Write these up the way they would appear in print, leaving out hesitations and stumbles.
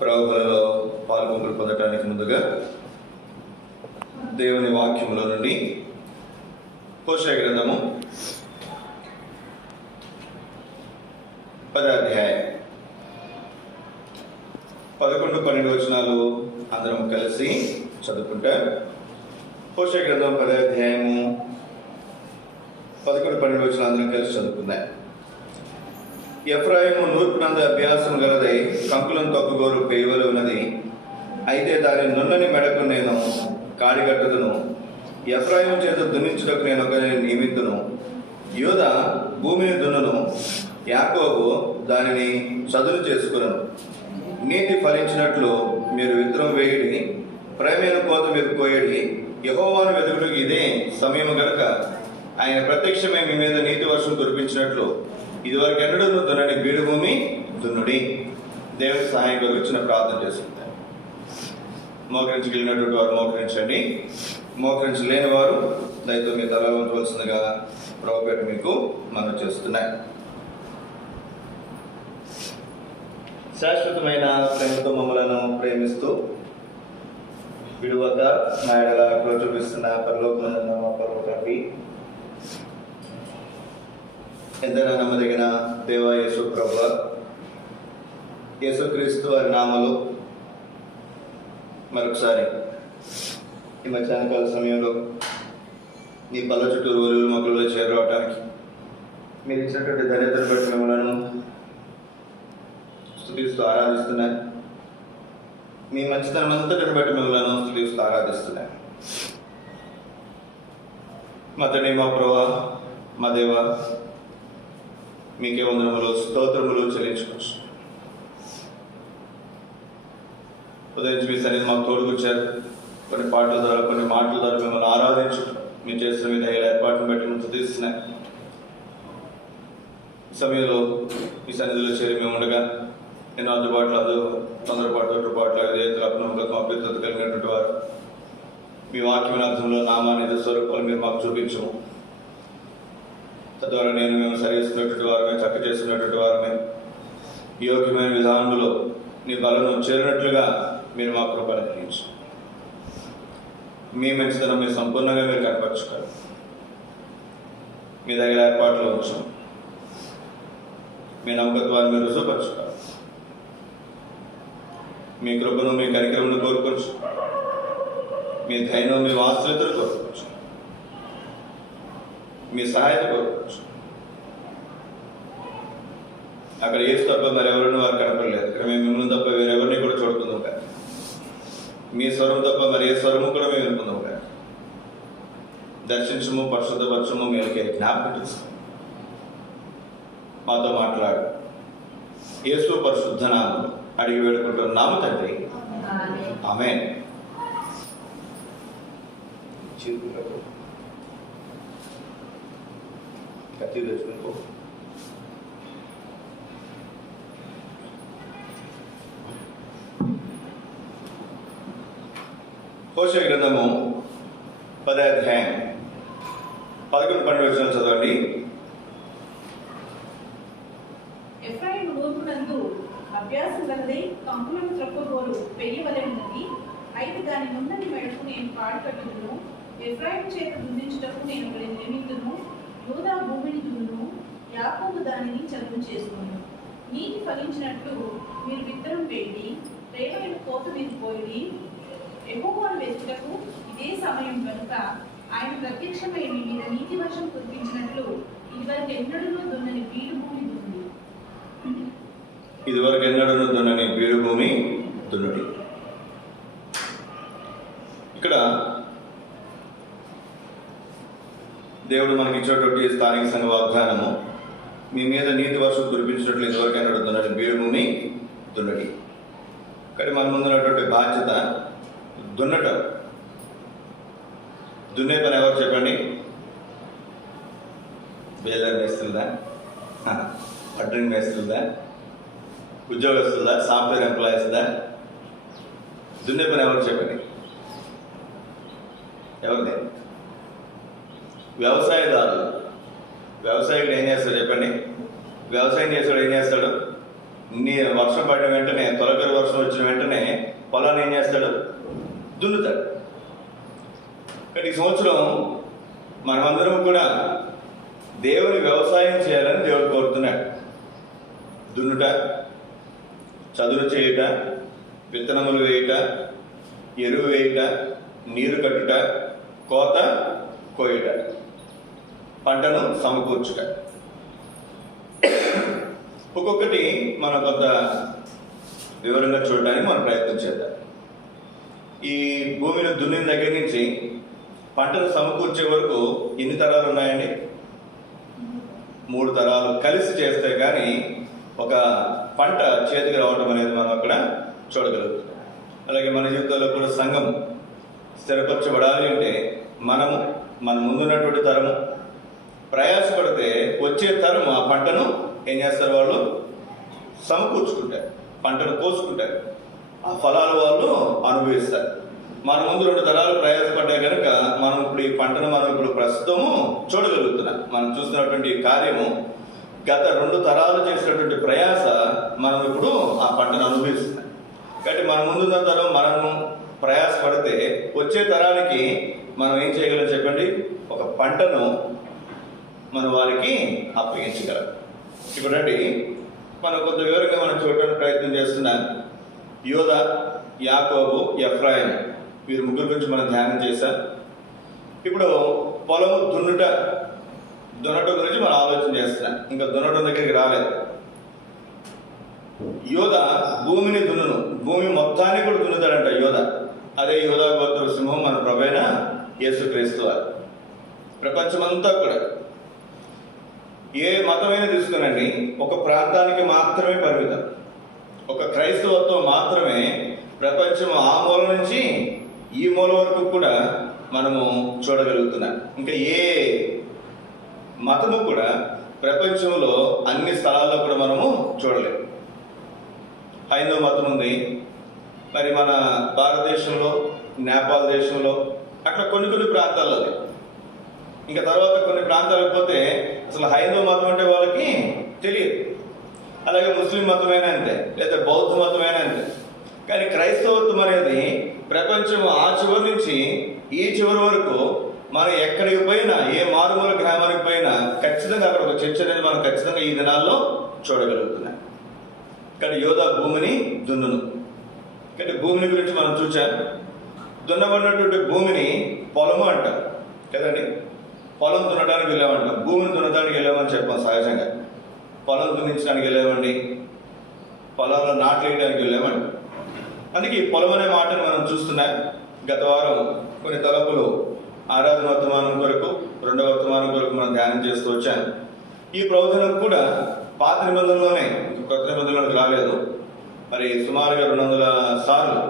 ప్రభువులలో పాల్గొంపులు పొందటానికి ముందుగా దేవుని వాక్యముల నుండి హోషేయ గ్రంథము 10వ అధ్యాయం 11-12 వచనాలు అందరం కలిసి చదువుకుంటాం. హోషేయ గ్రంథం 10వ అధ్యాయము 11-12 వచనాలు అందరం కలిసి చదువుకుందాం. ఎఫ్రాయిము నూర్పునందు అభ్యాసం గలదై కంకులను తొక్కుగోరు పేవలు ఉన్నది. అయితే దాని నున్నని మెడకు నేను కాడిగట్టుదును. ఎఫ్రాయిము చేత దున్నించుటకు నేను ఒకరిని నియమితును. యూదా భూమిని దున్నును, యాకోబు దానిని చదును చేసుకును. నీతి ఫలించినట్లు మీరు విత్తనం వేయడి, ప్రేమైన కోత మీరు కోయడి. యెహోవాను వెతుకుటకు ఇదే సమయము గనుక ఆయన ప్రత్యక్షమై మీ మీద నీతి వర్షం కురిపించినట్లు ఇదివరకు ఎన్నడూ దున్నని బీడు భూమి దున్నుడి. దేవుడి సహాయం కొరకు చిన్న ప్రార్థన చేసుకుంటారు. మోకరించగలిగినటువంటి వారు మోకరించండి, మోకరించలేని వారు దయతో మీ తల ఉంచవలసిందిగా ప్రభుపేట మీకు మనం చేస్తున్నాయి. శాశ్వతమైన ప్రేమతో మమ్మలను ప్రేమిస్తూ విడువక నాయడగా చూపిస్తున్న పరలోకమున్న మా పరలోకానికి ఎంతైనా నమ్మదగిన దేవ యేసు ప్రభువా, యేసుక్రీస్తు వారి నామములో మరొకసారి ఈ మధ్యాహ్నకాల సమయంలో నీ పల్ల చుట్టూరు ఒలువులు మొక్కల్లో చేరవటానికి మీరు ఇచ్చినటువంటి ధన్యతను బట్టి మిమ్మల్ని స్తుతిస్తూ ఆరాధిస్తున్నాను. మీ మంచితనం అంతటిని బట్టి మిమ్మల్ని స్తుతిస్తూ ఆరాధిస్తున్నాను. మా తండ్రి, మా ప్రభువా, మా దేవ, మీకే వందనములు స్తోత్రములు చెల్లించుకోవచ్చు. ఉదయం మీ సన్నిధి మాకు తోడుకొచ్చారు. కొన్ని పాటల ద్వారా, కొన్ని మాటల ద్వారా మిమ్మల్ని ఆరాధించడం మీరు చేస్తున్న విధంగా ఏర్పాటును బట్టి మేము స్తుతిస్తున్నాం. ఈ సమయంలో ఈ సన్నిధిలో చేరి మేము ఉండగా ఎన్నో అందుబాటులో తొందరపాటు తొట్టుపాట్లు అదేతలు అపనమ్మకం అభ్యర్థత కలిగినటువంటి వారు మీ వాక్యమైన అర్థంలో నామాన్ని స్వరూపాలు మీరు మాకు చూపించము. తద్వారా మేము సరిస్తున్నటువంటి వారమే, చక్క చేస్తున్నటువంటి వారమే, యోగ్యమైన విధానంలో నీ బలను చేరినట్లుగా మీరు మా కృప అనుగ్రహించు. మీ మంచితనం మీరు సంపూర్ణంగా మీరు కనపరచుకోరు. మీ దగ్గర ఏర్పాట్లు ఉంచు. మీ నమ్మకత్వాన్ని మీరు రుజువుపరచుకోరు. మీ కృపను, మీ కనికరమును కోరుకోవచ్చు. మీ ధైర్యం, మీ వాస్తవితను కోరుకోవచ్చు. మీ సహాయత కోరుకోవచ్చు. అక్కడ ఏసు తప్ప మరెవరిని వారు కనపడలేదు. ఇక్కడ మేము మిమ్మల్ని తప్ప వేరెవరిని కూడా చూడుకుందాం కానీ, మీ స్వరం తప్ప మరి ఏ స్వరము కూడా మేము వినుకుందాం కానీ, దర్శించము, పరిశుద్ధపరచము, మేలుకే జ్ఞాపకం చేసుకో. మాతో మాట్లాడు. యేసు పరిశుద్ధ నామములో అడిగి వేడుకుంటున్నాము తండ్రి, ఆమేన్. కత్తి తెచ్చుకుంటూ హోషేయ గ్రంథము 10వ అధ్యాయం 11-12 వచనాలు చదవండి. ఎఫ్రాయిము నూర్పునందు అభ్యాసం గలదై కంకులను త్రొక్కగోరు పెయ్యి వలె ఉన్నది. అయితే దాని నున్నని మెడకు నేను కాడికట్టుదును. ఎఫ్రాయిము చేత దున్నించుటకు నేను ఒకరిని నియమితును. యూదా భూమిని దున్నును, యాకోబు దానిని చదును చేసుకును. నీతి ఫలించినట్లు మీరు విత్తనం వేడి, ప్రేమైన కోత మీరు పోయి. యెహోవాను వెతుకుటకు ఇదే సమయం కనుక ఆయన ప్రత్యక్షమై మీ మీద నీతి వర్షం కురిపించినట్లు ఇదివరకు ఎన్నడూ దున్నని బీడు భూమి దున్ని. ఇదివరకు ఎన్నడూ దున్నని బీడు భూమి దున్నుడి. ఇక్కడ దేవుడు మనకి ఇచ్చేటువంటి స్థానిక సంఘ వాగ్దానము, మీ మీద నీతి వర్షం కురిపించినట్లు ఇదివరకు ఎన్నడూ దున్నని బీడు భూమి దున్నడి. కానీ మన ముందున్నటువంటి బాధ్యత దున్నటం. దున్నే పని ఎవరు చెప్పండి? బేలర్ మేస్తుందా, వడ్రింగ్ మేస్తుందా, ఉద్యోగస్తులదా, సాఫ్ట్వేర్ ఎంప్లాయీస్దా? దున్నే పని ఎవరు చెప్పండి? ఎవరిది? వ్యవసాయదారులు. వ్యవసాయకుడు ఏం చేస్తాడు చెప్పండి? వ్యవసాయం చేసేవాడు ఏం చేస్తాడు? వర్షం పడిన వెంటనే, తొలకరి వర్షం వచ్చిన వెంటనే పొలాన్ని ఏం చేస్తాడు? దున్నుతాడు. కానీ ఈ సంవత్సరం మనమందరం కూడా దేవుని వ్యవసాయం చేయాలని దేవుడు కోరుతున్నాడు. దున్నుట, చదును చేయుట, విత్తనములు వేయుట, ఎరువు వేయుట, నీరు కట్టుట, కోత కోయుట, పంటను సమకూర్చుట. ఒక్కొక్కటి మనం కొంత వివరంగా చూడడానికి మనం ప్రయత్నం చేద్దాం. ఈ భూమిని దున్నిన దగ్గర నుంచి పంటను సమకూర్చే వరకు ఎన్ని తరాలు ఉన్నాయండి? 3 తరాలు కలిసి చేస్తే కానీ ఒక పంట చేతికి రావడం అనేది మనం అక్కడ చూడగలుగుతాం. అలాగే మన జీవితంలో కూడా సంఘం స్థిరపరచబడాలి అంటే మనము, మన ముందున్నటువంటి తరము ప్రయాసపడితే వచ్చే తరము ఆ పంటను ఏం చేస్తారు? వాళ్ళు సమకూర్చుకుంటారు, పంటను కోసుకుంటారు, ఆ ఫలాలు వాళ్ళు అనుభవిస్తారు. మన ముందు 2 తరాలు ప్రయాసపడ్డాయి కనుక మనం ఇప్పుడు ఈ పంటను మనం ఇప్పుడు ప్రస్తుతము చూడగలుగుతున్నాం. మనం చూస్తున్నటువంటి కార్యము గత 2 తరాలు చేసినటువంటి ప్రయాస మనం ఇప్పుడు ఆ పంటను అనుభవిస్తున్నాం. కాబట్టి మన ముందున్న తరం మనము ప్రయాసపడితే వచ్చే తరానికి మనం ఏం చేయగలం చెప్పండి? ఒక పంటను మనం వారికి అప్పగించగలం. ఇప్పుడు రండి, మనం కొంత వివరంగా మనం చూడడానికి ప్రయత్నం చేస్తున్నాం. యోధ, యాకోబు, ఎఫ్రాయిము, వీరు ముగ్గురు గురించి మనం ధ్యానం చేశాం. ఇప్పుడు పొలము దున్నటం గురించి మనం ఆలోచన చేస్తున్నాం. ఇంకా దున్నటం దగ్గరికి రాలేదు. యోధ భూమిని దున్నును, భూమి మొత్తాన్ని కూడా దున్నుతాడంట యోధ. అదే యోధా గోత్ర సింహం మన ప్రభువైన యేసుక్రీస్తు వారు. ప్రపంచమంతా కూడా ఏ మతమైనా తీసుకునండి, ఒక ప్రాంతానికి మాత్రమే పరిమితం. ఒక క్రైస్తవత్వం మాత్రమే ప్రపంచం ఆ మూల నుంచి ఈ మూల వరకు కూడా మనము చూడగలుగుతున్నాం. ఇంకా ఏ మతము కూడా ప్రపంచంలో అన్ని స్థలాల్లో కూడా మనము చూడలేము. హైందవ మతం ఉంది, మరి మన భారతదేశంలో, నేపాల్ దేశంలో, అట్లా కొన్ని ప్రాంతాల్లో. ఇంకా తర్వాత కొన్ని ప్రాంతాలకు పోతే అసలు హైందవ మతం అంటే వాళ్ళకి తెలియదు. అలాగే ముస్లిం మతమైనా అంతే, లేదా బౌద్ధ మతమైనా అంతే. కానీ క్రైస్తవత్వం అనేది ప్రపంచం ఆ చివరి నుంచి ఈ చివరి వరకు మనం ఎక్కడికి పోయినా, ఏ మారుమూల గ్రామానికి పోయినా ఖచ్చితంగా అక్కడ ఒక చర్చ అనేది మనం ఖచ్చితంగా ఈ దినాల్లో చూడగలుగుతున్నాం. కానీ యోధ భూమిని దున్నును. కానీ భూమిని గురించి మనం చూసాం. దున్నబడినటువంటి భూమిని పొలము అంటాం కదండి. పొలం దున్నడానికి వెళ్ళామంటాం, భూమిని దున్నడానికి వెళ్ళామని చెప్పాం. సహజంగా పొలం దున్నించడానికి వెళ్ళామండి, పొలంలో నాట్లు వేయడానికి వెళ్ళామండి. అందుకే ఈ పొలం అనే మాటను మనం చూస్తున్నాం. గత వారం కొన్ని తలపులు ఆరాధన వర్తమానం కొరకు, 2వ వర్తమానం కొరకు మనం ధ్యానం చేస్తూ వచ్చాను. ఈ ప్రవచనం కూడా పాత నిబంధనలోనే, కొత్త నిబంధనలోకి రాలేదు. మరి సుమారుగా 200 సార్లు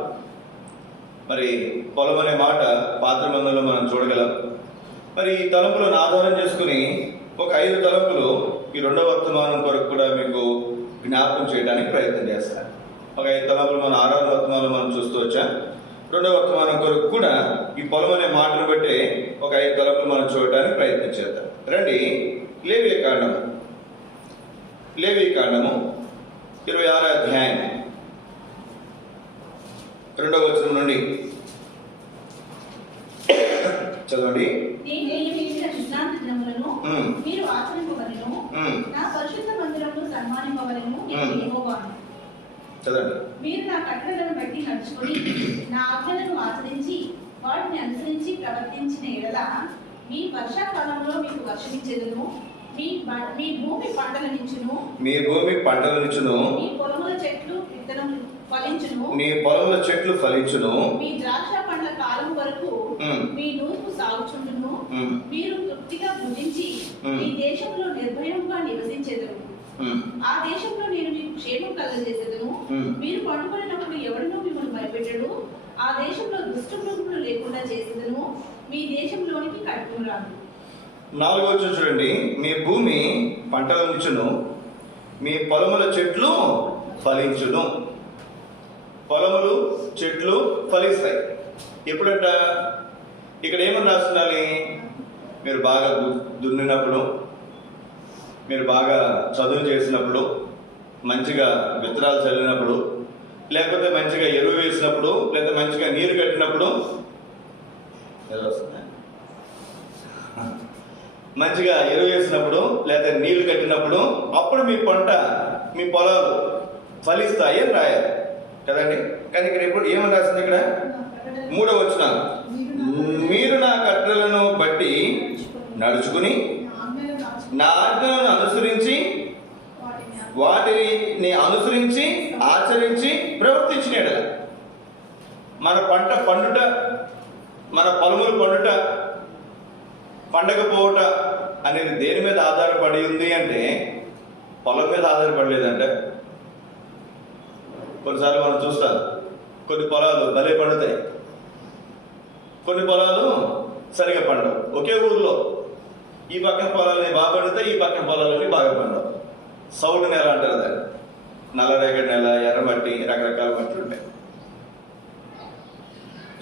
మరి పొలం అనే మాట పాత నిబంధనలో మనం చూడగలం. మరి ఈ తలంపులను ఆధారం చేసుకుని ఒక 5 తలంపులు ఈ 2వ వర్తమానం కొరకు కూడా మీకు జ్ఞాపకం చేయడానికి ప్రయత్నం చేస్తాను. ఒక 5 తలంపులు మన ఆరాధన వర్తమానంలో మనం చూస్తూ వచ్చాం. 2వ వర్తమానం కొరకు కూడా ఈ పొలం అనే మాటను బట్టి ఒక 5 తలంపులు మనం చూడటానికి ప్రయత్నం చేద్దాం. రండి, లేవీ కాండము 26వ అధ్యాయం 2వ వచనం నుండి చదవండి. మీరు ఆచరింపవలెను, నా పరిశుద్ధ మందిరమును సన్మానింపవలెను, నేను యెహోవాను. చదవండి. మీరు నా కట్టడలను బట్టి నడుచుకొని నా ఆజ్ఞలను ఆచరించి వాటిని అనుసరించి ప్రవర్తించిన ఎడల మీ వర్షాకాలంలో మీకు వర్షమిచ్చేదను, మీ భూమి పంటలనిచ్చును, మీ భూమి పంటలనిచ్చును, మీ పొలముల చెట్లు విత్తనం ఫలించును, మీ పొలముల చెట్లు ఫలించును, మీ ద్రాక్ష పండ్ల కాలం వరకు మీ నూర్పు సాగుచుండును, మీరు తృప్తిగా భుజించి మీ దేశంలో నిర్భయంగా నివసించేదరు. ఆ దేశంలో నేను మీకు క్షేమం కలుగజేసేదను. మీరు పండుకొనినప్పుడు ఎవరినో మిమ్మల్ని భయపెట్టడు. ఆ దేశంలో దుష్ట మృగములు లేకుండా చేసేదను. మీ దేశంలోనికి కట్టుకుని రాదు. 4వ వచనం చూడండి. మీ భూమి పంటలనిచ్చును, మీ పొలముల చెట్లు ఫలించును. పొలములు చెట్లు ఫలిస్తాయి ఎప్పుడంట? ఇక్కడ ఏమని రాస్తుండాలి? మీరు బాగా దున్నినప్పుడు, మీరు బాగా చదువు చేసినప్పుడు, మంచిగా విత్తనాలు చల్లినప్పుడు, లేకపోతే మంచిగా ఎరువు వేసినప్పుడు, లేకపోతే మంచిగా నీరు కట్టినప్పుడు, మంచిగా ఎరువు వేసినప్పుడు లేకపోతే నీళ్లు కట్టినప్పుడు అప్పుడు మీ పంట, మీ పొలాలు ఫలిస్తాయి అని రాయాలి కదండి. కానీ ఇక్కడ ఇప్పుడు ఏమని రాసింది? ఇక్కడ 3వ వచనం, మీరు నా కట్టడలను బట్టి నడుచుకుని నా ఆజ్ఞలను అనుసరించి వాటిని అనుసరించి ఆచరించి ప్రవర్తించిన యెడల మన పంట పండుట, మన పొలములు పండుట, పండకపోవట అనేది దేని మీద ఆధారపడి ఉంది అంటే పొలం మీద ఆధారపడలేదంటే. కొన్నిసార్లు మనం చూస్తాం, కొన్ని పొలాలు భలే పండుతాయి, కొన్ని పొలాలు సరిగా పండవు. ఒకే ఊర్లో ఈ పక్కన పొలాలని బాగా పండుతాయి, ఈ పక్కన పొలాలని బాగా పండవు. సౌడు నేల అంటారు దాన్ని, నల్లరేగడి నేల, ఎర్రమట్టి, రకరకాల మట్టి ఉంటాయి.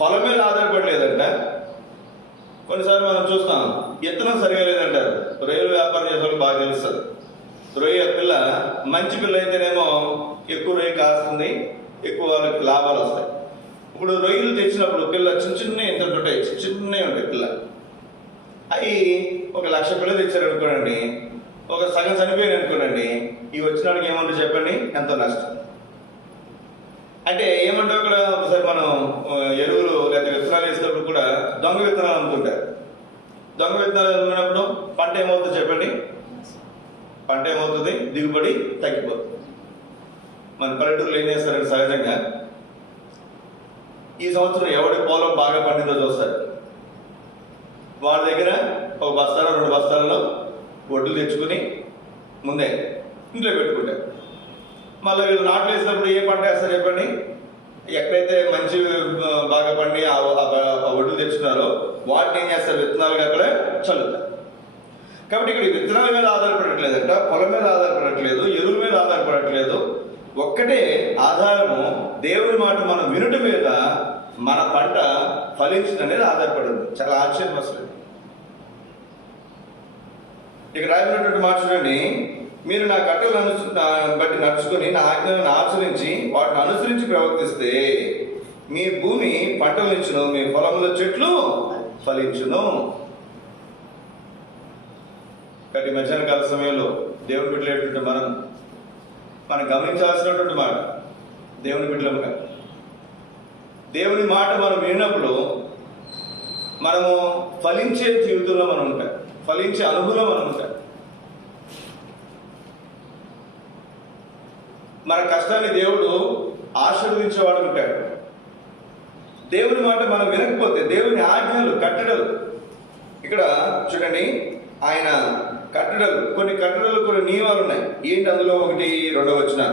పొలం మీద ఆధారపడలేదంట. కొన్నిసార్లు మనం చూస్తాం, విత్తనం సరిగా లేదంటారు. రొయ్యలు వ్యాపారం చేసే వాళ్ళు బాగా తెలుస్తుంది. రొయ్య పిల్ల మంచి పిల్ల అయితేనేమో ఎక్కువ రొయ్య కాస్తుంది, ఎక్కువ వాళ్ళకి లాభాలు వస్తాయి. ఇప్పుడు రొయ్యలు తెచ్చినప్పుడు పిల్ల చిన్నవి ఎంత ఉంటాయి, చిన్నవి ఉంటాయి పిల్ల. అవి 1,00,000 పిల్లలు తెచ్చారు అనుకోండి, ఒక సగం చనిపోయారు అనుకోండి, ఇవి వచ్చినాడికి ఏమంటారు చెప్పండి, ఎంతో నష్టం. అంటే ఏమంటావు ఇక్కడ, ఒకసారి మనం ఎరువులు లేదా విత్తనాలు వేసినప్పుడు కూడా దొంగ విత్తనాలు అమ్ముతుంటారు. దొంగ విత్తనాలు అమ్మినప్పుడు పంట ఏమవుతుంది చెప్పండి? పంట ఏమవుతుంది? దిగుబడి తగ్గిపోతుంది. మన పల్లెటూరులో ఏం చేస్తారంటే సహజంగా ఈ సంవత్సరం ఎవడి పొలం బాగా పండిందో చూస్తారు. వాళ్ళ దగ్గర 1 బస్తాలో 2 బస్తాలలో వడ్లు తెచ్చుకుని ముందే ఇంట్లో పెట్టుకుంటారు. మళ్ళీ వీళ్ళు నాట్లు వేసినప్పుడు ఏ పంట వేస్తారు చెప్పండి? ఎక్కడైతే మంచి బాగా పండి ఆ వడ్లు తెచ్చుకున్నారో వాటిని ఏం చేస్తారు? విత్తనాలుగా అక్కడ చల్లుతారు. కాబట్టి ఇక్కడ విత్తనాల మీద ఆధారపడట్లేదంట, పొలం మీద ఆధారపడట్లేదు, ఎరువుల మీద ఆధారపడట్లేదు. ఒక్కటే ఆధారము, దేవుని మాట మనం వినుట మీద మన పంట ఫలించడం అనేది ఆధారపడింది. చాలా ఆశ్చర్యం అసలు. ఇక రాయబడినటువంటి మాట చూడండి, మీరు నా కట్టలను బట్టి నడుచుకొని నా ఆజ్ఞలను ఆచరించి వాటిని అనుసరించి ప్రవర్తిస్తే మీ భూమి పంటలు ఇచ్చును, మీ పొలంలో చెట్లు ఫలించును. కాబట్టి మధ్యాహ్న కాల సమయంలో దేవుని బిడ్డలేటువంటి మనం గమనించాల్సినటువంటి మాట, దేవుని బిడ్డలుగా దేవుని మాట మనం విన్నప్పుడు మనము ఫలించే జీవితంలో మనం ఉంటాం, ఫలించే అనుభవంలో మనం ఉంటాం. మన కష్టాన్ని దేవుడు ఆశీర్వదించేవాడు ఉంటాడు. దేవుని మాట మనం వినకపోతే, దేవుని ఆజ్ఞలు, కట్టడలు, ఇక్కడ చూడండి, ఆయన కట్టడలు, కొన్ని కట్టడలు, కొన్ని నియమాలు ఉన్నాయి. ఏంటి అందులో? 1, 2 వచనం,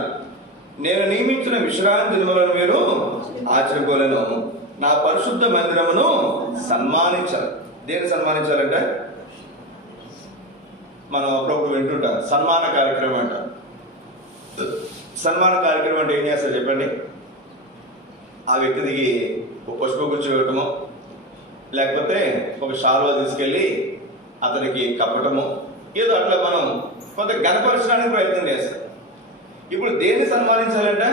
నేను నియమించిన విశ్రాంతి దినములను మీరు ఆచరించుకోలేను, నా పరిశుద్ధ మందిరమును సన్మానించాలి. దేన్ని సన్మానించాలంటే మనం అప్పుడప్పుడు వింటుంటాం సన్మాన కార్యక్రమం అంట. సన్మాన కార్యక్రమం అంటే ఏం చేస్తారు చెప్పండి? ఆ వ్యక్తి దిగి ఒక పుష్పగుచ్చు ఇవ్వటము, లేకపోతే ఒక శాలువా తీసుకెళ్ళి అతనికి కప్పటము, ఏదో అట్లా మనం కొంత గణపరచడానికి ప్రయత్నం చేస్తాం. ఇప్పుడు దేన్ని సన్మానించాలంటే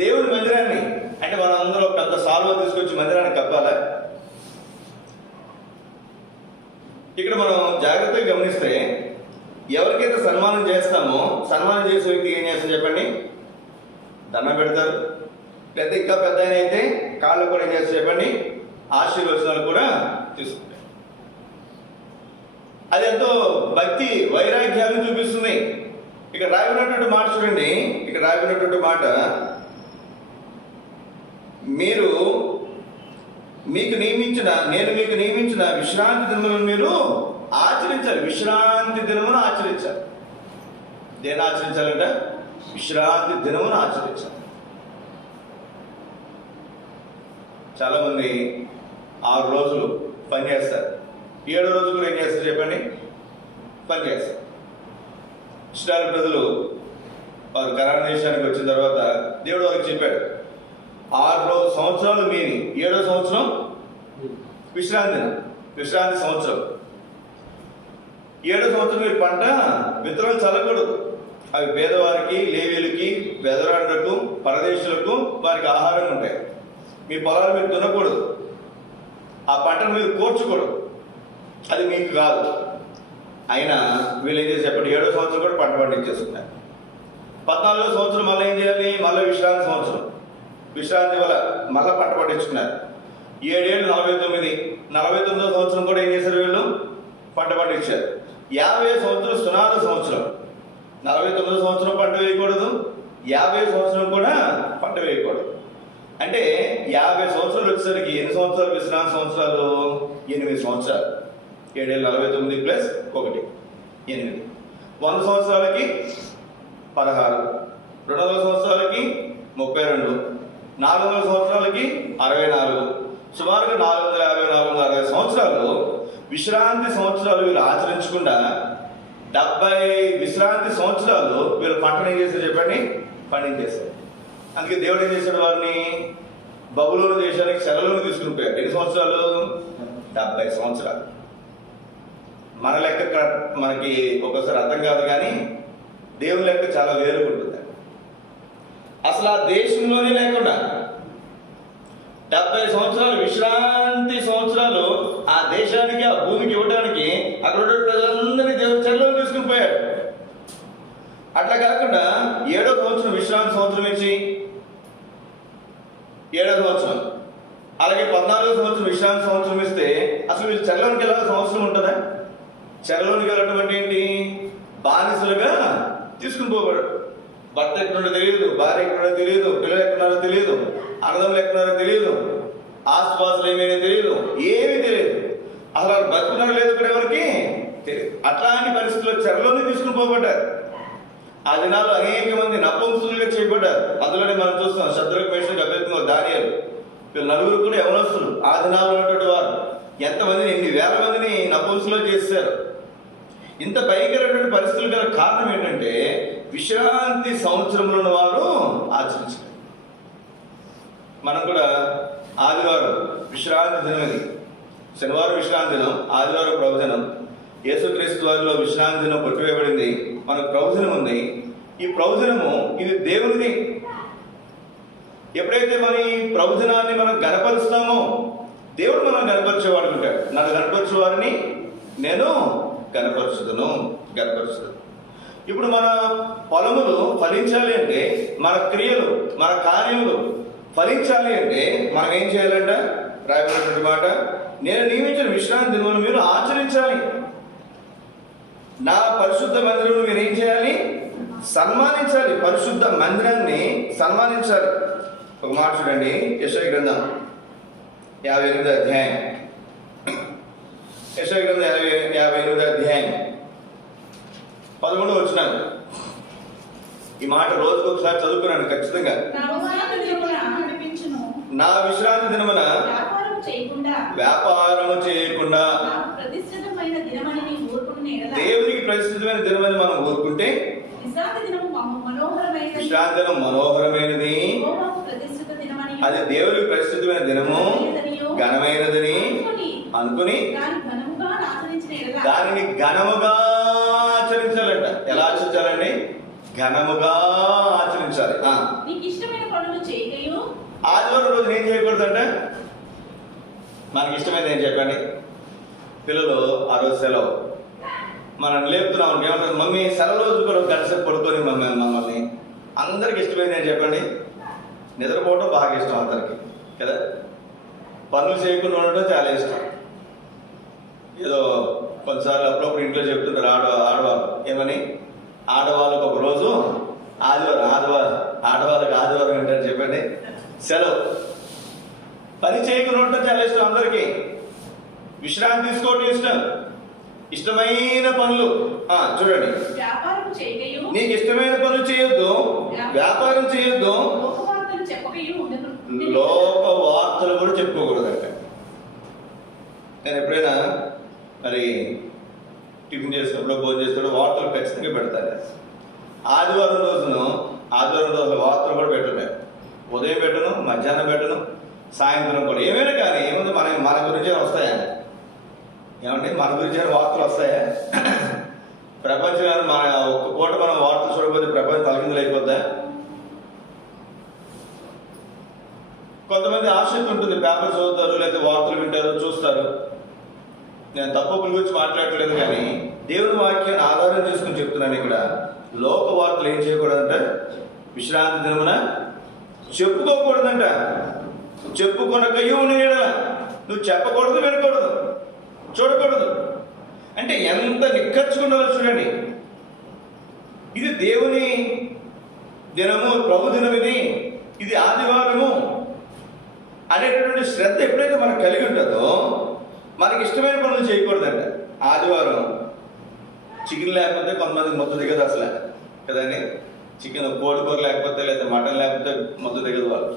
దేవుడి మందిరాన్ని. అంటే మనం అందరూ పెద్ద శాలువా తీసుకొచ్చి మందిరాన్ని కప్పాలా? ఇక్కడ మనం జాగ్రత్తగా గమనిస్తే ఎవరికైతే సన్మానం చేస్తామో, సన్మానం చేసే వ్యక్తి ఏం చేస్తారు చెప్పండి? దండం పెడతారు. లేదా ఇంకా పెద్ద ఆయన అయితే కాళ్ళు కూడా ఏం చేస్తారు చెప్పండి? ఆశీర్వచనాలు కూడా తీసుకుంటారు. అది ఎంతో భక్తి వైరాగ్యాన్ని చూపిస్తుంది. ఇక్కడ రాయబడినటువంటి మాట చూడండి, ఇక్కడ రాయబడినటువంటి మాట, నేను మీకు నియమించిన విశ్రాంతి దినములను మీరు ఆచరించాలి. విశ్రాంతి దినమును ఆచరించాలి. దేని ఆచరించాలంటే విశ్రాంతి దినమును ఆచరించాలి. చాలా మంది 6 రోజులు పని చేస్తారు, 7వ రోజు కూడా ఏం చేస్తారు చెప్పండి? పని చేస్తారు. ఇస్రాయేలు ప్రజలు వారు కనాను దేశానికి వచ్చిన తర్వాత దేవుడు వారికి చెప్పాడు, 6 సంవత్సరాలు మీని 7వ సంవత్సరం విశ్రాంతి సంవత్సరం. 7వ సంవత్సరం మీరు పంట విత్తనాలు చల్లకూడదు. అవి పేదవారికి, లేవీలకి, బెదరాండ్రకు, పరదేశులకు వారికి ఆహారం ఉంటాయి. మీ పొలాలు మీరు దున్నకూడదు, ఆ పంటను మీరు కూర్చకూడదు, అది మీకు కాదు. అయినా వీళ్ళు ఏం చేసేటప్పుడు 7వ సంవత్సరం కూడా పంట పండించేస్తున్నారు. 14వ సంవత్సరం మళ్ళీ ఏం చేయాలి? మళ్ళీ విశ్రాంతి సంవత్సరం, విశ్రాంతి వల్ల మళ్ళీ పంట పండించుకున్నారు. 7 ఏళ్ళు 49, 49వ సంవత్సరం కూడా ఏం చేశారు? వీళ్ళు పంట పండించారు. 50వ సంవత్సరం సునాద సంవత్సరం. 49వ సంవత్సరం పంట వేయకూడదు, 50వ సంవత్సరం కూడా పంట వేయకూడదు. అంటే 50 సంవత్సరాలు వచ్చేసరికి ఎన్ని సంవత్సరాలు? విశ్రాంతి సంవత్సరాలు 8 సంవత్సరాలు. 7 ఏళ్ళు 49 ప్లస్ 1 8. 100 సంవత్సరాలకి 16, 200 సంవత్సరాలకి 32, 400 సంవత్సరాలకి 64, సుమారుగా 450, 460 సంవత్సరాలు విశ్రాంతి సంవత్సరాలు వీళ్ళు ఆచరించకుండా 70 విశ్రాంతి సంవత్సరాలు వీళ్ళు పంటను ఏం చేశారు చెప్పండి? పండించేశారు. అందుకే దేవుడు ఏం చేశాడు? వారిని బబులోను దేశానికి సెలవులను తీసుకుని పోయాడు. ఎన్ని సంవత్సరాలు? 70 సంవత్సరాలు. మన లెక్క మనకి ఒక్కోసారి అర్థం కాదు, కానీ దేవుని లెక్క చాలా వేరుగా ఉంటుంది. అసలు ఆ దేశంలోనే లేకుండా 70 సంవత్సరాలు విశ్రాంతి సంవత్సరాలు ఆ దేశానికి, ఆ భూమికి ఇవ్వడానికి అక్కడ ఉన్న ప్రజలందరినీ దేవుడు చెరలోకి తీసుకుని పోయాడు. అట్లా కాకుండా 7వ సంవత్సరం విశ్రాంతి సంవత్సరం ఇచ్చి 7వ సంవత్సరం, అలాగే 14వ సంవత్సరం విశ్రాంతి సంవత్సరం ఇస్తే అసలు వీళ్ళు చెరలోనికి వెళ్ళాల్సిన అవసరం ఉంటుందా? చెరలోనికి వెళ్ళటం అంటే ఏంటి? బానిసలుగా తీసుకుని పోబడు. భర్త ఎక్కడున్నారో తెలియదు, భార్య ఎక్కడున్నారో తెలియదు, పిల్లలు ఎక్కడున్నారో తెలియదు, అన్నదమ్ములు ఎక్కడున్నారో తెలియదు, ఆస్తిపాస్తులు ఏమైనా తెలియదు, ఏమీ తెలియదు. అసలు బతుకున్నారో లేదు ఇక్కడ ఎవరికి తెలియదు. అట్లాంటి పరిస్థితుల్లో చెరలోనే తీసుకుని పోబడ్డారు. ఆ దినాల్లో అనేక మంది నపుంసకులుగా చేయబడ్డారు. అందులోనే మనం చూస్తాం శద్రకు, మేషకు, అబేద్నెగో, దానియేలు, వీళ్ళు నలుగురు కూడా యవనస్తులు. ఆ దినాల్లో ఉన్నటువంటి వారు ఎంతమందిని, ఎన్ని వేల మందిని నపుంసకులుగా చేశారు. ఇంత భయంకరమైన పరిస్థితులు గల కారణం ఏంటంటే విశ్రాంతి సంవత్సరంలో ఉన్న వారు ఆచరించారు. మనం కూడా ఆదివారం విశ్రాంతి దినం, ఇది శనివారం విశ్రాంతి దినం, ఆదివారం ప్రభుదినం. యేసుక్రీస్తు వారిలో విశ్రాంతి దినం కొట్టివేయబడింది, మనకు ప్రభుదినం ఉంది. ఈ ప్రభుదినము ఇది దేవునిది. ఎప్పుడైతే మన ఈ ప్రభుదినాన్ని మనం గణపరుస్తామో దేవుడు మనం గణపరిచేవాడు ఉంటాడు. నన్ను గణపరిచే వారిని నేను గణపరుచుదును. ఇప్పుడు మన పొలములు ఫలించాలి అంటే, మన క్రియలు, మన కార్యములు ఫలించాలి అంటే మనం ఏం చేయాలంట? రాయబడినటువంటి మాట, నేను నియమించిన విశ్రాంతి దినమును మీరు ఆచరించాలి. నా పరిశుద్ధ మందిరమును మీరు ఏం చేయాలి? సన్మానించాలి. పరిశుద్ధ మందిరాన్ని సన్మానించాలి. ఒక మాట చూడండి, యెషయా గ్రంథం 58వ అధ్యాయం. యెషయా గ్రంథం 58వ అధ్యాయం 11వ వచనం. ఈ మాట రోజుకు ఒకసారి చదువుకున్నాను ఖచ్చితంగా. నా విశ్రాంతి దినమున వ్యాపారము చేయకుండా దేవునికి ప్రతిష్ఠితమైన దినమని మనం ఊరుకుంటే, విశ్రాంతి దినం మనోహరమైనది, అది దేవునికి ప్రతిష్ఠితమైన దినము, ఘనమైనదని అనుకుని దానిని ఘనముగా ఆచరించాలంట. ఎలా ఆచరించాలండి? ఘనముగా ఆచరించాలి. ఆదివారం రోజు ఏం చేయకూడదంట? మనకి ఇష్టమైనది ఏం చెప్పండి? పిల్లలు ఆ రోజు సెలవు, మనం లేపుతున్నాం, ఏమంటారు? మమ్మీ సెలవు రోజు కూడా గంటసేపు పడుకొని మమ్మల్ని. అందరికి ఇష్టమైనది ఏం చెప్పండి? నిద్రపోవడం బాగా ఇష్టం అందరికి కదా. పనులు చేయకుండా ఉండటం చాలా ఇష్టం. ఏదో కొన్నిసార్లు అప్పుడప్పుడు ఇంట్లో చెప్తుంటారు ఆడవాళ్ళు ఏమని, ఆడవాళ్ళకు ఒక రోజు ఆడవాళ్ళకి ఆదివారం ఏంటని చెప్పండి, సెలవు. పని చేయకుండా ఉండటం చాలా ఇష్టం అందరికీ. విశ్రాంతి తీసుకోవడం ఇష్టం. ఇష్టమైన పనులు చూడండి, నీకు ఇష్టమైన పనులు చేయొద్దు, వ్యాపారం చేయొద్దు, లోక వార్తలు కూడా చెప్పుకోకూడదంట. నేను ఎప్పుడైనా మరి టిఫిన్ చేసినప్పుడు, భోజనం చేసినప్పుడు వార్తలు ఖచ్చితంగా పెడతాను. ఆదివారం రోజు వార్తలు కూడా పెట్టలేదు. ఉదయం పెట్టను, మధ్యాహ్నం పెట్టను, సాయంత్రం కూడా. ఏమైనా కానీ ఏముంది, మన గురించి వస్తాయా? ఏమంటే మన గురించి వార్తలు వస్తాయా? ప్రపంచం మన ఒక్క పూట మనం వార్తలు చూడకపోతే ప్రపంచం తలకిందులు అయిపోద్దా? కొంతమంది ఆసక్తి ఉంటుంది, పేపర్ చదువుతారు, లేదా వార్తలు వింటారు, చూస్తారు. నేను తప్పుల గురించి మాట్లాడలేదు, కానీ దేవుని వాక్యాన్ని ఆధారం చేసుకుని చెప్తున్నాను. ఇక్కడ లోక వార్తలు ఏం చేయకూడదంట? విశ్రాంతి దినమున చెప్పుకోకూడదంట. చెప్పుకొనకయు నువ్వు చెప్పకూడదు, వినకూడదు, చూడకూడదు. అంటే ఎంత నిక్కచ్చుకున్నారో చూడండి. ఇది దేవుని దినము, ప్రభు దినం, ఇది ఆదివారము అనేటటువంటి శ్రద్ధ ఎప్పుడైతే మనకు కలిగి ఉంటుందో మనకి ఇష్టమైన పనులు చేయకూడదంట. ఆదివారం చికెన్ లేకపోతే కొంతమందికి మొత్తం దిగదు అసలు కదండి. చికెన్ కోడి కూర లేకపోతే, లేదా మటన్ లేకపోతే మొత్తం దిగదు వాళ్ళు.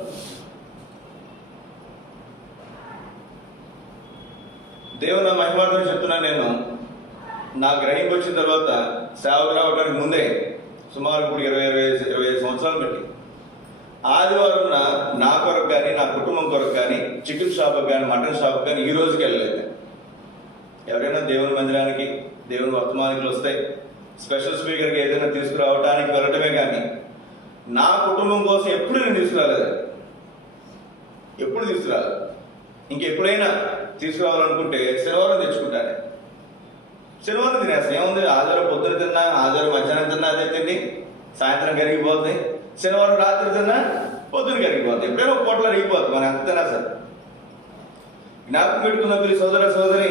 దేవుని మహిమార్థం చెప్తున్నాను. నేను నా గ్రహింపు వచ్చిన తర్వాత సేవకు రావడానికి ముందే సుమారు ఇప్పుడు 20 సంవత్సరాలు పెట్టి ఆదివారం నా కొరకు కానీ, నా కుటుంబం కొరకు కానీ, చికెన్ షాప్కి కానీ, మటన్ షాప్కి కానీ ఈ రోజుకి వెళ్ళలేదు. ఎవరైనా దేవుని మందిరానికి, దేవుని వర్తమానికులు వస్తే స్పెషల్ స్పీకర్కి ఏదైనా తీసుకురావడానికి వెళ్ళటమే కానీ నా కుటుంబం కోసం ఎప్పుడు నేను తీసుకురాలేదు. ఎప్పుడు తీసుకురాలేదు. ఇంకెప్పుడైనా తీసుకురావాలనుకుంటే శనివారం తెచ్చుకుంటాను. శనివారం తినేస్తాను. ఏముంది, ఆదివారం పొద్దున తిన్నా, ఆదివారం మధ్యాహ్నం తిన్నా అదే తిండి, సాయంత్రం కరిగిపోతుంది. శనివారం రాత్రి తిన్నా పొద్దున కరిగిపోతుంది. ఎప్పుడైనా ఒక పూటలో అరిగిపోతుంది. మనం ఎంత తిన్నా సార్. జ్ఞాపకం పెట్టుకున్న పిల్లి సోదర సోదరి,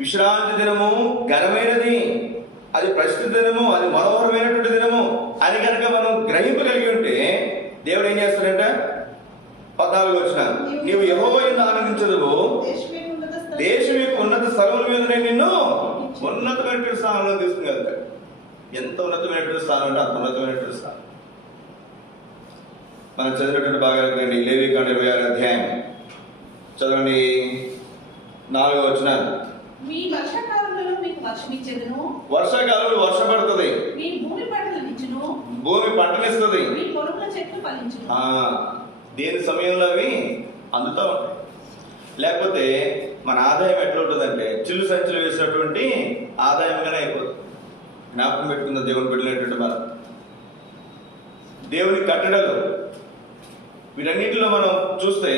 విశ్రాంతి దినము ఘనమైనది, అది ప్రసిద్ధ దినము, అది మనోహరమైనటువంటి దినము అని కనుక మనం గ్రహింపు కలిగి ఉంటే దేవుడు ఏం చేస్తాడంట? 14 వచ్చిన, నీవు యెహోవా యందు ఆనందించదువు, దేశం యొక్క ఉన్నత స్థలముల మీదనే నిన్ను ఉన్నతమైనటువంటి స్థానంలో తీసుకుని. ఎంత ఉన్నతమైనటువంటి స్థానం అంటే అంత ఉన్నతమైనటువంటి స్థానం. మనం చదివినటువంటి భాగాలకు రండి. లేవికాండం 26వ అధ్యాయం చదవండి. 4వ వచనం. మీ వర్షాకాలంలో మీకు వర్షమిచ్చెదను, వర్షాకాలంలో వర్షం పడుతుంది, మీ భూమి పంటలనిచ్చును, భూమి పంటనిస్తుంది, మీ పొలముల చెట్లు ఫలించును. దేని సమయంలో అవి అందుతూ ఉంటాయి. లేకపోతే మన ఆదాయం ఎట్లా ఉంటుందంటే చిల్లు సంచులు వేసినటువంటి ఆదాయంగానే అయిపోతుంది. జ్ఞాపకం పెట్టుకున్న దేవుని బిడ్డలైనటువంటి మనం దేవుని కట్టడలు వీటన్నిటిలో మనం చూస్తే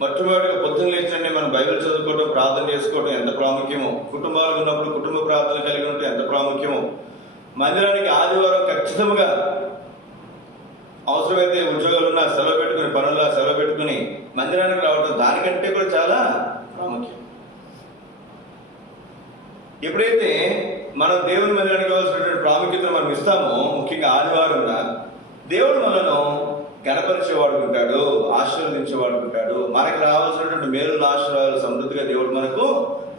మొట్టమొదటిగా పొద్దున్న లేచినంటే మనం బైబిల్ చదువుకోవడం, ప్రార్థన చేసుకోవడం ఎంత ప్రాముఖ్యమో, కుటుంబాలు ఉన్నప్పుడు కుటుంబ ప్రార్థన కలిగి ఉంటే ఎంత ప్రాముఖ్యమో, మందిరానికి ఆదివారం ఖచ్చితంగా అవసరమైతే ఉద్యోగాలు ఉన్న సెలవు పెట్టుకుని, పనుల్లో సెలవు పెట్టుకుని మందిరానికి రావడం దానికంటే కూడా చాలా ప్రాముఖ్యం. ఎప్పుడైతే మనం దేవుని మందిరానికి కావాల్సినటువంటి ప్రాముఖ్యతను మనం ఇస్తామో, ముఖ్యంగా ఆదివారం దేవుడు మనను గణపరిచేవాడుకుంటాడు, ఆశీర్వదించేవాడుకుంటాడు. మనకు రావాల్సినటువంటి మేలుల ఆశీర్వాదాలు సమృద్ధిగా దేవుడు మనకు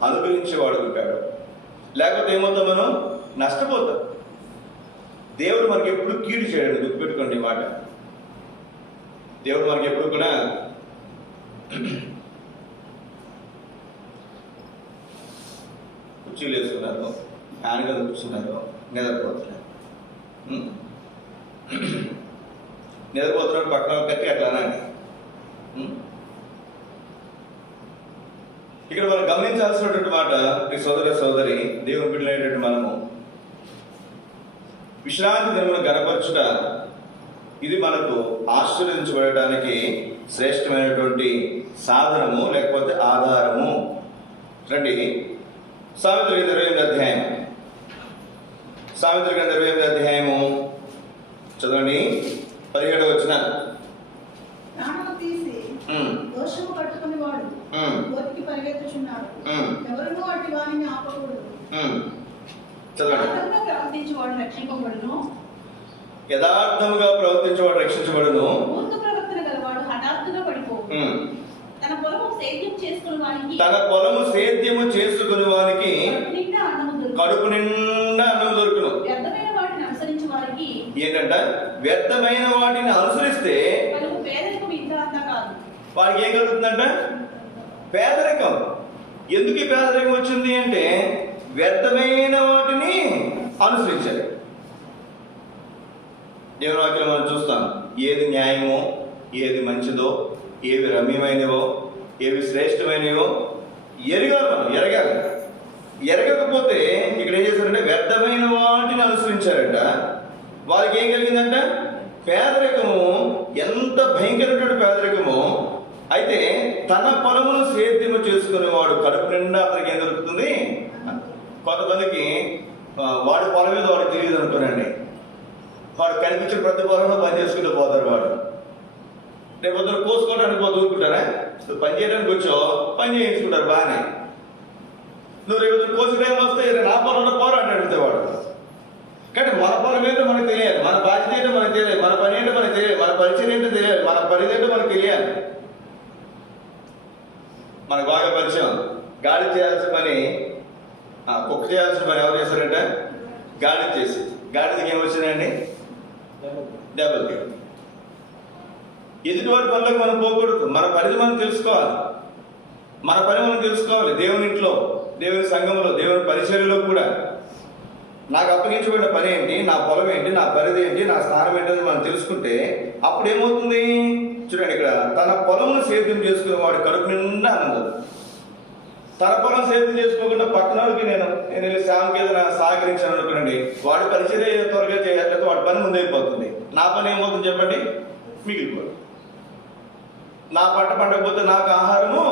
అనుగ్రహించేవాడుకుంటాడు. లేకపోతే ఏమవుతాం, మనం నష్టపోతాం. దేవుడు మనకి ఎప్పుడు కీడు చేయడు. గుర్తుపెట్టుకోండి ఈ మాట. దేవుడు మనకి ఎప్పుడు కూడా కుర్చీలు వేసుకున్నారు, ఫ్యాన్ మీద కూర్చున్నారు, నిద్రపోతున్నారు. నిద్రపోతున్నట్టు పక్కన కట్టి అట్లానా? ఇక్కడ మనం గమనించాల్సినటువంటి మాట, ఈ సోదర సోదరి, దేవుని బిడ్డలైనటువంటి మనము విశ్రాంతి దినమును గణపరచుట, ఇది మనకు ఆశీర్వదించబడటానికి శ్రేష్టమైనటువంటి సాధనము, లేకపోతే ఆధారము. రండి, సామెతల 28వ అధ్యాయం, సామెతల 28వ అధ్యాయము చదవండి. 17వ వచనం. ప్రాణము తీసి దోషము కట్టుకుని వాడు కోతికి పరిగెత్తుచున్నాడు, ఎవరినో అట్టి వారిని ఆపకూడదు. చదవండి. ప్రవర్తించేవాడు రక్షింపబడును, యథార్థముగా ప్రవర్తించేవాడు రక్షించబడును, మూర్ఖ ప్రవర్తన గలవాడు హఠాత్తుగా పడిపోవు. తన పొలము సేద్యం చేసుకుని వానికి, తన పొలము సేద్యము చేసుకుని వానికి కడుపు నిండా అన్నం దొరుకును. వ్యర్థమైన వాటిని అనుసరించి వారికి ఏంటంట? వ్యర్థమైన వాటిని అనుసరిస్తే పేదరికం ఇంత అంతా కాదు. వారికి ఏం కలుగుతుందంట? పేదరికం. ఎందుకు ఈ పేదరికం వచ్చింది అంటే వ్యర్థమైన వాటిని అనుసరించాలి. దేవుని వాక్యం మనం చూస్తాం. ఏది న్యాయమో, ఏది మంచిదో, ఏవి రమ్యమైనవో, ఏవి శ్రేష్టమైనవో ఎరగాలి. మనం ఎరగాలి. ఎరగకపోతే ఇక్కడ ఏం చేశారంటే వ్యర్థమైన వాటిని అనుసరించారంట. వాళ్ళకి ఏం కలిగిందంట? పేదరికము. ఎంత భయంకరమైన పేదరికము! అయితే తన పొలమును సేద్యము చేసుకునేవాడు కడుపు నిండా అతనికి ఏం దొరుకుతుంది? కొంతమందికి వాడి పొలం మీద వాడు తెలియదు అనుకోనండి. వాడు కనిపించిన ప్రతి పొలంలో పని చేసుకుంటూ పోతారు. వాడు రేపు పొద్దున కోసుకోవడానికి పోతూ ఊరుకుంటారా? నువ్వు పని చేయడానికి వచ్చో పని చేయించుకుంటారు బాగానే. నువ్వు రేపు కోసి టైం వస్తే నా పొలంలో పోరాటం అడిగితే వాడు. కానీ మన పొలం ఏంటో మనకు తెలియాలి, మన బాధ్యత ఏంటో మనకు తెలియాలి, మన పని ఏంటో మనకు తెలియాలి, మన పరిచయం ఏంటో తెలియాలి, మన పరిధి ఏంటో మనకు తెలియాలి. మనకు బాగా పరిచయం. గాలి చేయాల్సిన పని, కుక్క చేయాల్సిన పని ఎవరు చేశారంటే గాడి చేసి, గాడికి ఏమొచ్చిందండి? దెబ్బలు. ఎదుటివాడి పనులకు మనం పోకూడదు. మన పరిధి మనం తెలుసుకోవాలి, మన పని మనం తెలుసుకోవాలి. దేవుని ఇంట్లో, దేవుని సంఘంలో, దేవుని పరిచర్యలో కూడా నాకు అప్పగించబడిన పని ఏంటి, నా పొలం ఏంటి, నా పరిధి ఏంటి, నా స్థానం ఏంటి మనం తెలుసుకుంటే అప్పుడు ఏమవుతుంది? చూడండి, ఇక్కడ తన పొలమును సేద్యం చేసుకునే వాడు కడుపు నిండా ఆనందం. తన పొలం సేద్యం చేసుకోకుండా పట్టణాలకి నేను వెళ్ళి శ్యామకి ఏదైనా సహకరించాను అనుకోండి, వాడి పరిచర్య త్వరగా చేయాలంటే వాడి పని ముందైపోతుంది. నా పని ఏమవుతుంది చెప్పండి? మిగిలిపోతుంది. నా పంట పండకపోతే నాకు ఆహారము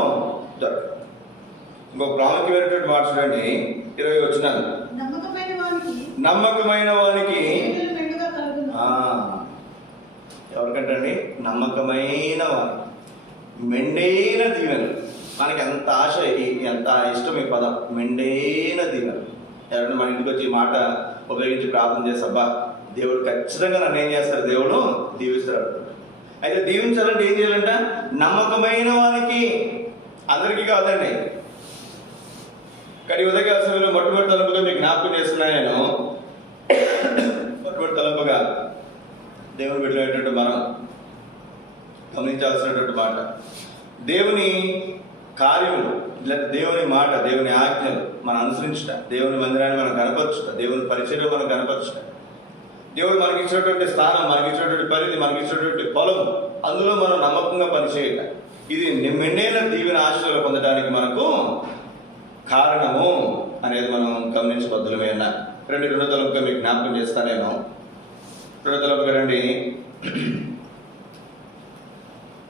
దొరకదు. ఇంకొక ప్రాముఖ్యమైనటువంటి మాట చూడండి, 20 వచనాలు. నమ్మకమైన వానికి ఎవరికంటండి? నమ్మకమైన వానికి మెండైన దీవెనలు. మనకి ఎంత ఆశ, ఎంత ఇష్టం ఈ పదం, మెండైన దీవెనలు. ఎవరైనా మన ఇంటికి వచ్చి ఈ మాట ఉపయోగించి ప్రార్థన చేస్తాబ్బా, దేవుడు ఖచ్చితంగా నన్ను ఏం చేస్తారు? దేవుడు దీవిస్తాడు. అయితే దీవించాలంటే ఏం చేయాలంట? నమ్మకమైన వానికి. అందరికీ కాదండి. కానీ ఉదయ సమయంలో మొట్టమొదటి తలంపుగా మీకు జ్ఞాపకం చేస్తున్నాను నేను. మొట్టమొదటి తలంపుగా దేవుని పెట్టినటువంటి మనం గమనించాల్సినటువంటి మాట, దేవుని కార్యములు లేదా దేవుని మాట, దేవుని ఆజ్ఞలు మనం అనుసరించుట, దేవుని మందిరాన్ని మనం కనపరచుట, దేవుని పరిచయం మనం కనపరచుట, దేవుడు మనకి ఇచ్చినటువంటి స్థానం, మనకి ఇచ్చినటువంటి పరిధి, మనకి ఇచ్చినటువంటి పొలం, అందులో మనం నమ్మకంగా పనిచేయాలి. ఇది మెండైన దీవెన ఆశీర్వాదాలు పొందడానికి మనకు కారణము అనేది మనం గమనించబద్దులమే అన్న. 2 తలంపుగా మీకు జ్ఞాపకం చేస్తాను నేను. 2 తలంపుగా రండి.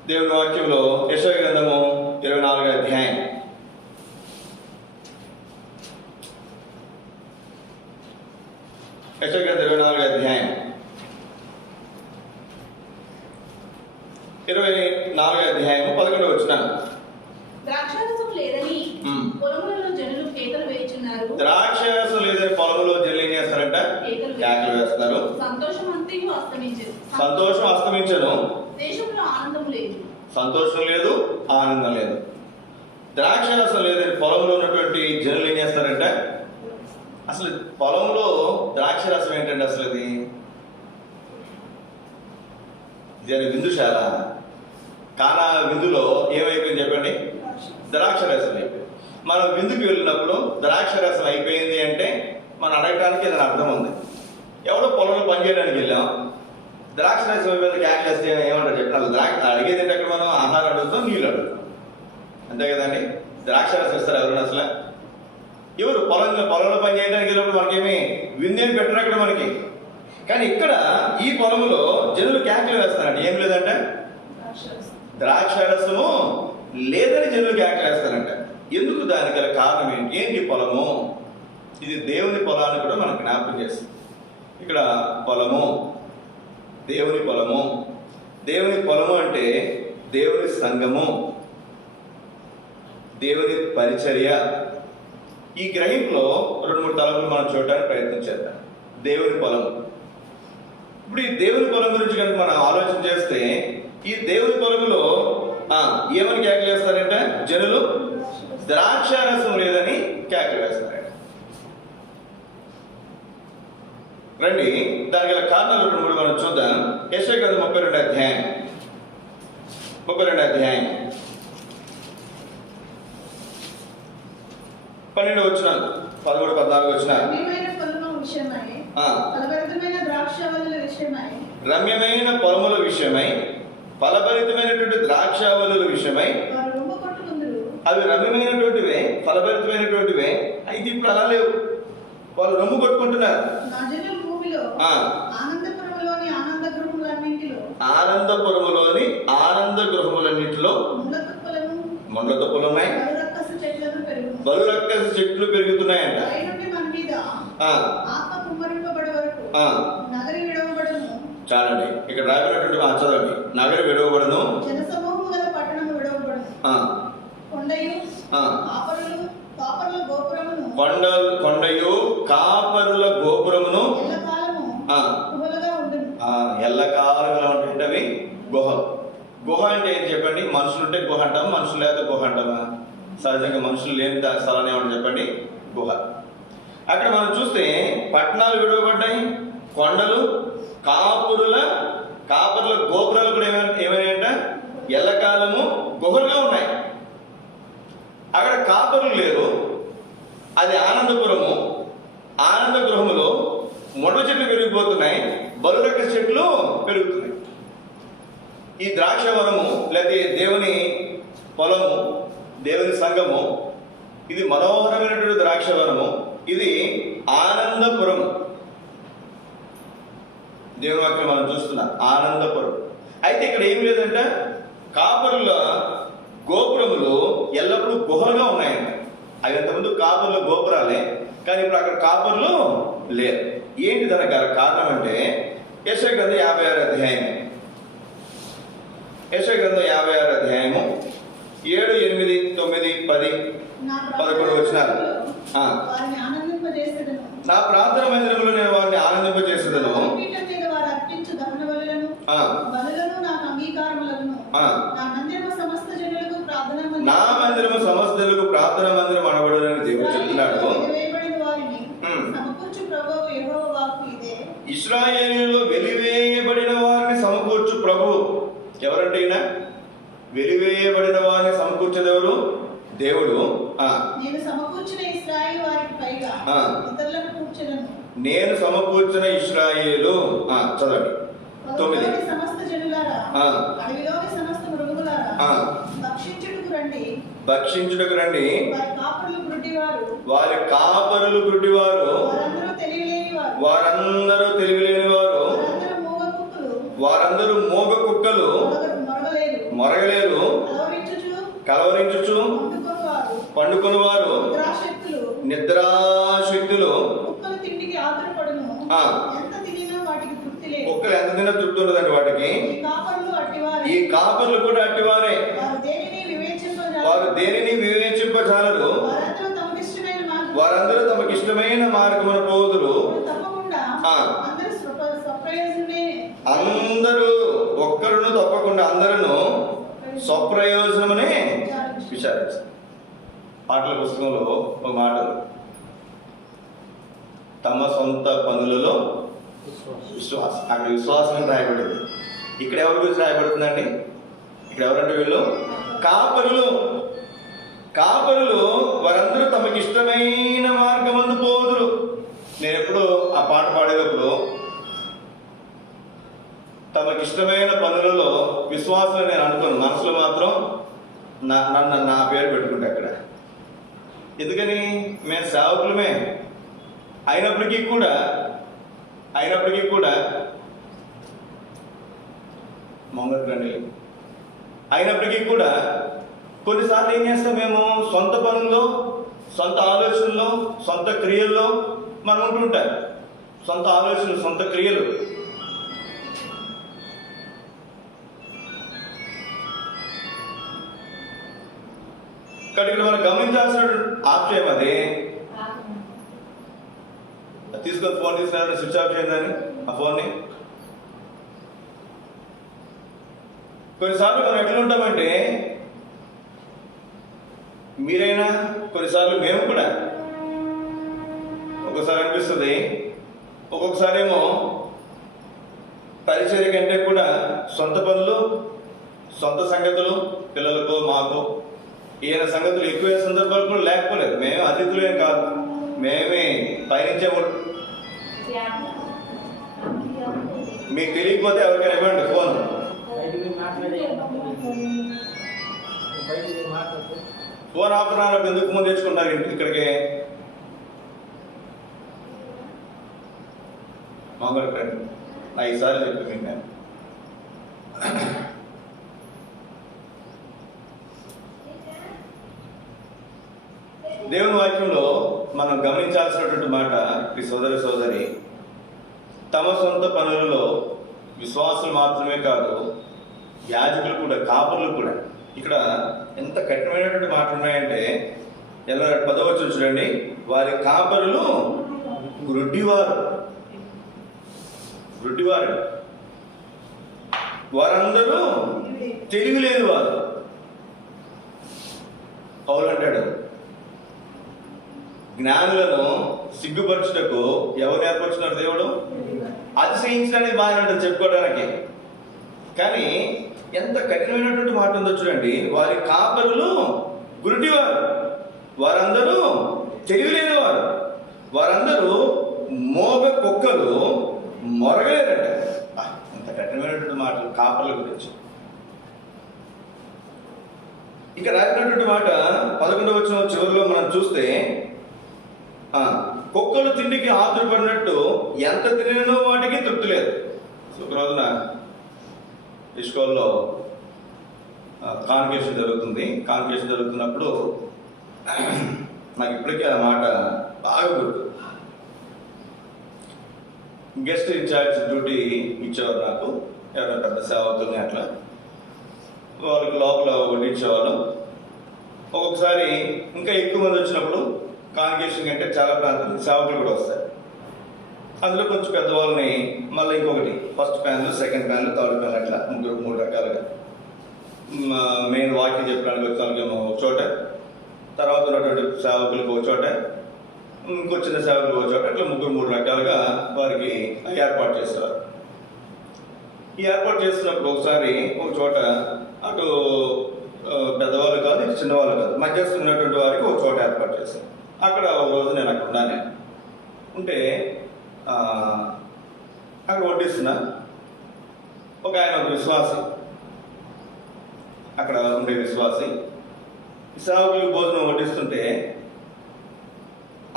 దేవుని వాక్యంలో యెషయా గ్రంథము 24వ అధ్యాయం. యెషయా గ్రంథం 24వ అధ్యాయం 24వ అధ్యాయము 11వ వచనం. ద్రాక్షారసం లేదని పొలములలో జనులు కేకలు వేయుచున్నారు. ద్రాక్షారసం లేదని పొలములో జనులు ఏం చేస్తారంట? కేకలు వేస్తున్నారు. సంతోషం అంతయు అస్తమించెను. సంతోషం అస్తమించను. దేశంలో ఆనందం లేదు. సంతోషం లేదు, ఆనందం లేదు. ద్రాక్షారసం లేదని పొలంలో ఉన్నటువంటి జనులు ఏం చేస్తారంట? అసలు పొలంలో ద్రాక్షారసం ఏంటంటే అసలు ఇది విందుశాల. కానా విందులో ఏమైపోయింది చెప్పండి? ద్రాక్షరసం అయిపోయింది. మనం విందుకు వెళ్ళినప్పుడు ద్రాక్షరసం అయిపోయింది అంటే మనం అడగటానికి ఏదైనా అర్థం ఉంది. ఎవడో పొలంలో పనిచేయడానికి వెళ్ళాం, ద్రాక్షరసం అయిపోయింది క్యాక్ చేస్తే ఏమంటారు చెప్పిన ద్రాక్ష అడిగేది ఏంటి? అక్కడ మనం ఆహారం అడుగుతాం, నీళ్ళు అడుగుతాం, అంతే కదండి. ద్రాక్షరసం ఇస్తారు ఎవరైనా? అసలు ఎవరు పొలంలో పని చేయడానికి వెళ్ళినప్పుడు మనకేమి విందేమి పెట్టరు అక్కడ మనకి. కానీ ఇక్కడ ఈ పొలంలో జనులు క్యాకులు వేస్తారంట. ఏం లేదంట? ద్రాక్షరసము లేదని జనులు క్యాకులు వేస్తారంట. ఎందుకు? దానికి గల కారణం ఏంటి? ఏంటి పొలము? ఇది దేవుని పొలాన్ని కూడా మనకు జ్ఞాపకం చేస్తుంది. ఇక్కడ పొలము, దేవుని పొలము. దేవుని పొలము అంటే దేవుని సంఘము, దేవుని పరిచర్య. ఈ గ్రహింపులో 2-3 తలంపులు మనం చూడడానికి ప్రయత్నం చేద్దాం. దేవుని పొలం. ఇప్పుడు ఈ దేవుని పొలం గురించి కనుక మనం ఆలోచన చేస్తే, ఈ దేవుని పొలంలో ఏమని కేకలు వేస్తారంటే జనులు ద్రాక్షారసం లేదని కేకలు వేస్తారంట. రండి, దానికి గల కారణాలు 2-3 మనం చూద్దాం. యెషయా గ్రంథం 32వ అధ్యాయం 12వ వచనం, 13-14 వచనాలు. రమ్యమైన పొలముల విషయమై, ఫలభరితమైనటువంటి ద్రాక్షావళుల విషయమై అవి రమ్యమైనటువంటివే, ఫలభరితమైనటువంటివే. అయితే ఇప్పుడు అలా లేవు. వాళ్ళు రొమ్ము కొట్టుకుంటున్నారు. నా జనులు భూమిలో ఆనందపురములోని ఆనంద గృహములన్నింటిలో ఆనందపురములోని ఆనంద గృహములన్నింటిలో ముండ్ల తుప్పలు ఉన్నాయి, బలు రక్కస చెట్లు పెరుగుతున్నాయంట. పైనుండి మన మీద ఆత్మ కుమ్మరింపబడే వరకు నగరి విడవబడును. చాలండి, ఇక్కడ రాబడినటువంటి చదవండి. నగరి విడవబడును, జనసమూహము గల పట్టణము విడవబడును. కొండయు కాపరుల గోపురమును కొండయు కాపరుల గోపురమును ఎల్లకాలంగా ఉంటాయి. గుహ. గుహ అంటే ఏం చెప్పండి? మనుషులు ఉంటే గుహ అంటాం, మనుషులు లేదా గుహ అంటామా? సహజంగా మనుషులు లేని స్థలాన్ని ఏమంటారు చెప్పండి? గుహ. అక్కడ మనం చూస్తే పట్టణాలు విడవబడ్డాయి, కొండలు, కాపరుల గోపురాలు కూడా ఏమైనాయంట? ఎల్లకాలము గుహలుగా ఉన్నాయి. అక్కడ కాపరులు లేరు. అది ఆనందపురము. ఆనంద గృహములో మొండ చెట్లు పెరిగిపోతున్నాయి, బలురక్క చెట్లు పెరుగుతున్నాయి. ఈ ద్రాక్షవనము లేదా దేవుని పొలము, దేవుని సంఘము, ఇది మనోహరమైనటువంటి ద్రాక్షవనము. ఇది ఆనందపురము. దేవుని వాక్యం మనం చూస్తున్నాం, ఆనందపురం. అయితే ఇక్కడ ఏం లేదంట, కాపరుల గోపురములు ఎల్లప్పుడూ గుహలుగా ఉన్నాయంట. అవి అంతకుముందు కాపరుల గోపురాలే, కానీ ఇప్పుడు అక్కడ కాపరులు లేరు. ఏంటి దానికి కారణం అంటే యెషయా గ్రంథం 56 అధ్యాయం. యెషయా గ్రంథం 56 అధ్యాయము 7, 8, 9, 10, 11 వచనాలు. నా ప్రార్థన మందిరంలో నేను వారిని ఆనందింపజేసేదను. నా మందిరము సమస్త జనులకు ప్రార్థన మందిరం అనబడునని దేవుడు చెప్తున్నాడు. ఇశ్రాయేలులో వెలివేయబడిన వారిని సమకూర్చు ప్రభు. ఎవరంటే ఈయన? వెలివేయబడిన వారిని సమకూర్చేదెవరు? దేవుడు. నేను సమకూర్చిన ఇశ్రాయేలు వారికి పైగా ఇతరులను కూర్చెదను. నేను సమకూర్చిన ఇశ్రాయేలు. చదవండి 9. సమస్త జనులారా, అడవిలోని సమస్త మృగములారా, భక్షించుటకు రండి. వారి కాపరులు గుడ్డివారు, వారందరూ తెలివిలేనివారు, వారందరూ మూగ కుక్కలు, మొరగలేరు, కలవరించుచు పండుకొనివారు, నిద్రాశక్తులు. కుక్కలు ఎంత తిన్నా తృప్తి ఉండదండి వాటికి. ఈ కాపర్లు కూడా అట్టివారే. వారు దేనిని వివేచింపజాలరు. వారందరూ తమకు ఇష్టమైన మార్గమున పోదురు. అందరూ ఒక్కరును తప్పకుండా అందరూ స్వప్రయోజనమనే విచారించారు. పాటల పుస్తకంలో ఒక మాట, తమ సొంత పనులలో విశ్వాసం. అక్కడ విశ్వాసం అని రాయబడింది. ఇక్కడ ఎవరి గురించి రాయబడుతుందండి? ఇక్కడ ఎవరంటే వీళ్ళు కాపరులు. కాపరులు వారందరూ తమకి ఇష్టమైన మార్గమందు పోదురు. నేను ఎప్పుడు ఆ పాట పాడేటప్పుడు తమకి ఇష్టమైన పనులలో విశ్వాసం నేను అనుకోను. మనసులో మాత్రం నా పేరు పెట్టుకుంటా అక్కడ. ఎందుకని? మేము సేవకులమే అయినప్పటికీ కూడా మొంగరండి అయినప్పటికీ కూడా కొన్నిసార్లు ఏం చేస్తాం? మేము సొంత పనుల్లో, సొంత ఆలోచనల్లో, సొంత క్రియల్లో మనం ఉంటుంటాం. సొంత ఆలోచనలు, సొంత క్రియలు. కాబట్టి ఇక్కడ మనం గమనించాల్సిన ఆశయం అదే. తీసుకొని ఫోన్ తీసుకున్నారని స్విచ్ ఆఫ్ చేయండి ఆ ఫోన్ని. కొన్నిసార్లు మనం ఎట్లా ఉంటామంటే, మీరైనా కొన్నిసార్లు మేము కూడా ఒక్కొక్కసారి అనిపిస్తుంది. ఒక్కొక్కసారి ఏమో పరిచర్య కంటే కూడా సొంత పనులు, సొంత సంగతులు, పిల్లలకు మాకు ఈయన సంగతులు ఎక్కువ సందర్భాలు కూడా లేకపోలేదు. మేము అతిథులేం కాదు, మేమే పయనించేవాడు. మీకు తెలియకపోతే ఎవరికైనా ఇవ్వండి ఫోన్. ఫోన్ ఆపుతున్నారు, ఎందుకు ఫోన్ తెచ్చుకుంటారు ఇక్కడికి? మామూలు ఫ్రెండ్ 5 సార్లు చెప్పి మీకు నేను దేవుని వాక్యంలో మనం గమనించాల్సినటువంటి మాట, ఈ సోదరి తమ సొంత పనులలో విశ్వాసులు మాత్రమే కాదు, యాజకులు కూడా, కాపురులు కూడా. ఇక్కడ ఎంత కఠినమైనటువంటి మాటలు ఉన్నాయంటే, ఎలా 10వ వచనం చూడండి, వారి కాపరులు గుడ్డివారు, వారందరూ తెలివి లేని వారు. పౌలు అంటాడు, జ్ఞానులను సిగ్గుపరచుటకు ఎవరు ఏర్పరుచున్నారు? దేవుడు. అతిశయించడానికి బాగా ఉంటుంది చెప్పుకోవడానికి, కానీ ఎంత కఠినమైనటువంటి మాట ఉందో చూడండి. వారి కాపరులు గురుడివారు, వారందరూ తెలివిలేని వారు, వారందరూ మోగ కుక్కలు మొరగలేరంట. ఎంత కఠినమైనటువంటి మాటలు కాపర్ల గురించి. ఇక రాసినటువంటి మాట 11వ వచనం చివరిలో మనం చూస్తే, కుక్కలు తిండికి ఆతురపడినట్టు ఎంత తినో వాటికి తృప్తి లేదు. ఒక రోజున ఇస్కోల్లో కాన్వకేషన్ జరుగుతున్నప్పుడు నాకు ఇప్పటికీ ఆ మాట బాగా గుర్తు. గెస్ట్ ఇన్ఛార్జ్ డ్యూటీ ఇచ్చేవారు నాకు, ఎవరైనా పెద్ద సేవకుల్ని అట్లా వాళ్ళకి లోపల వడ్డించేవాళ్ళు. ఒక్కొక్కసారి ఇంకా ఎక్కువ మంది వచ్చినప్పుడు కాన్వకేషన్ అంటే చాలా ప్రాంతం సేవకులు కూడా వస్తారు. అందులో కొంచెం పెద్దవాళ్ళని మళ్ళీ ఇంకొకటి, ఫస్ట్ ప్యాన్లు, సెకండ్ ప్యాన్లు, థర్డ్ ప్యాన్, అట్లా 3 రకాలుగా మెయిన్ వాక్యం చెప్పడానికి వచ్చిన ఒక చోట, తర్వాత ఉన్నటువంటి సేవకులకు ఒక చోట, ఇంకొచ్చిన సేవకులకు ఒక చోట, అట్లా 3 రకాలుగా వారికి ఏర్పాటు చేస్తారు. ఈ ఏర్పాటు చేస్తున్నప్పుడు ఒకసారి ఒక చోట అటు పెద్దవాళ్ళు కాదు, ఇటు చిన్నవాళ్ళు కాదు, మధ్యస్థున్నటువంటి వారికి ఒక చోట ఏర్పాటు చేశారు. అక్కడ ఒక రోజు నేను అక్కడ ఉన్నాను. ఉంటే అక్కడ వడ్డిస్తున్నా. ఒక ఆయన, ఒక విశ్వాసి, అక్కడ ఉండే విశ్వాసి సేవకులకు భోజనం వడ్డిస్తుంటే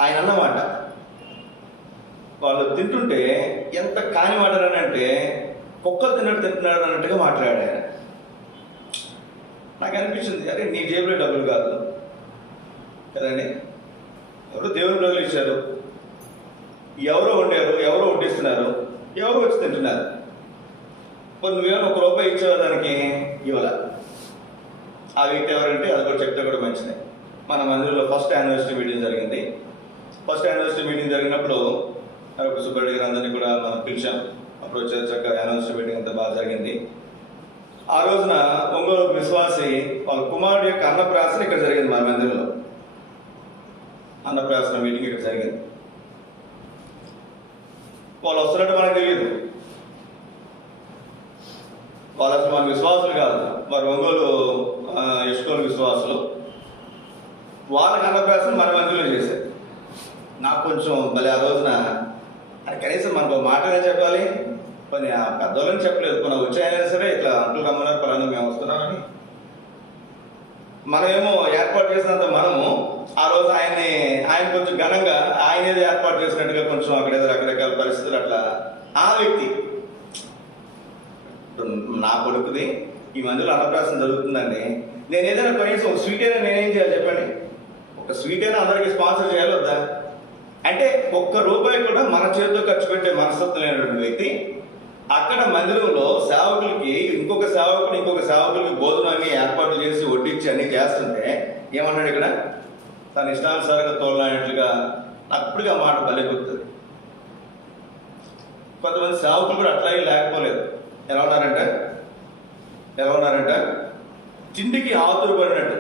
ఆయన అన్నమాట, వాళ్ళు తింటుంటే ఎంత కాని మాట్లాడారంటే కుక్కలు తింటున్నాడు అన్నట్టుగా మాట్లాడారు. నాకు అనిపించింది, అరే నీ జేబులో డబ్బులు కాదు కదండి, ఎవరో దేవుని డబ్బులు ఇచ్చారు, ఎవరో వండారు, ఎవరో వడ్డిస్తున్నారు, ఎవరో వచ్చి తింటున్నారు. మరి నువ్వేమో 1 రూపాయి ఇచ్చావు, దానికి ఇవ్వాల. ఆ వ్యక్తి ఎవరంటే అది కూడా చెప్తే కూడా మంచిదే. మన మందిరంలో ఫస్ట్ యానివర్సరీ మీటింగ్ జరిగింది. ఫస్ట్ యానివర్సరీ మీటింగ్ జరిగినప్పుడు సుబ్బరెడ్డి గారు అందరినీ కూడా మనం పిలిచాం. అప్పుడు వచ్చే చక్కగా యానివర్సరీ మీటింగ్ అంతా బాగా జరిగింది. ఆ రోజున ఒంగోలు విశ్వాసి వాళ్ళ కుమారుడు యొక్క అన్నప్రాసన ఇక్కడ జరిగింది. మన మందిరంలో అన్నప్రాసన మీటింగ్ ఇక్కడ జరిగింది. వాళ్ళు వస్తున్నట్టు మనకు తెలియదు. వాళ్ళు అసలు మన విశ్వాసులు కాదు, వారు ఒంగోలు ఇస్కోలు విశ్వాసులు. వాళ్ళకి అన్నప్రాసన మన మందిరంలో చేశారు. నాకు కొంచెం మళ్ళీ ఆ రోజున అది కనీసం మనకు మాటనే చెప్పాలి, కొన్ని ఆ పెద్దోళ్ళని చెప్పలేదు. కొన్ని వచ్చాయైనా సరే ఇట్లా అంకులు రమ్మన్నారు, పలానా మేము వస్తున్నామని. మనమేమో ఏర్పాటు చేసినంత మనము ఆ రోజు ఆయన కొంచెం ఘనంగా ఆయన ఏదో ఏర్పాటు చేసినట్టుగా కొంచెం అక్కడ ఏదో రకరకాల పరిస్థితులు అట్లా. ఆ వ్యక్తి, నా కొడుకుది ఈ మందిలో అన్నప్రాసన జరుగుతుందండి, నేను ఏదైనా కనీసం ఒక స్వీట్ అయినా నేనేం చేయాలి చెప్పండి? ఒక స్వీట్ అయినా అందరికీ స్పాన్సర్ చేయాలి వద్దా? అంటే 1 రూపాయి కూడా మన చేతితో ఖర్చు పెట్టే మనస్తత్వం లేనటువంటి వ్యక్తి అక్కడ మందిరంలో సేవకులకి ఇంకొక సేవకులకి భోజనాన్ని ఏర్పాటు చేసి వడ్డించి అన్ని చేస్తుంటే ఏమన్నాడు ఇక్కడ? తన ఇష్టానుసారంగా తోలనట్లుగా. నాకు ఇప్పటికీ ఆ మాట భలే గుర్తుంది. కొంతమంది సేవకులు కూడా అట్లాగే లేకపోలేదు. ఎలా ఉన్నారంట తిండికి ఆతురపడినట్టు,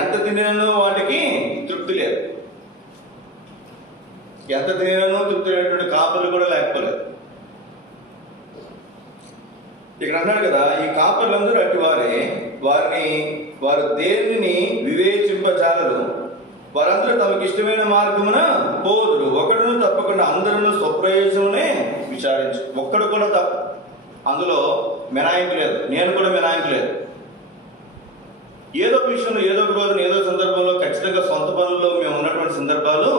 ఎంత తినేనో వాటికి తృప్తి లేదు. ఎంత తినేనో తృప్తి లేనటువంటి కాపర్లు కూడా లేకపోలేదు. ఇక్కడ అన్నాడు కదా, ఈ కాపర్లందరూ అట్టి వారే, వారు దేనిని వివేచింపజాలరు, వారందరూ తమకు ఇష్టమైన మార్గమున పోదురు, ఒకడును తప్పకుండా అందరూ స్వప్రయోజనమే విచారించు. ఒక్కడు కూడా తప్ప, అందులో మినాయింపు లేదు, నేను కూడా మినాయింపు లేదు. ఏదో విషయంలో ఏదో ఒక రోజున ఏదో సందర్భంలో ఖచ్చితంగా సొంత పనుల్లో మేము ఉన్నటువంటి సందర్భాలు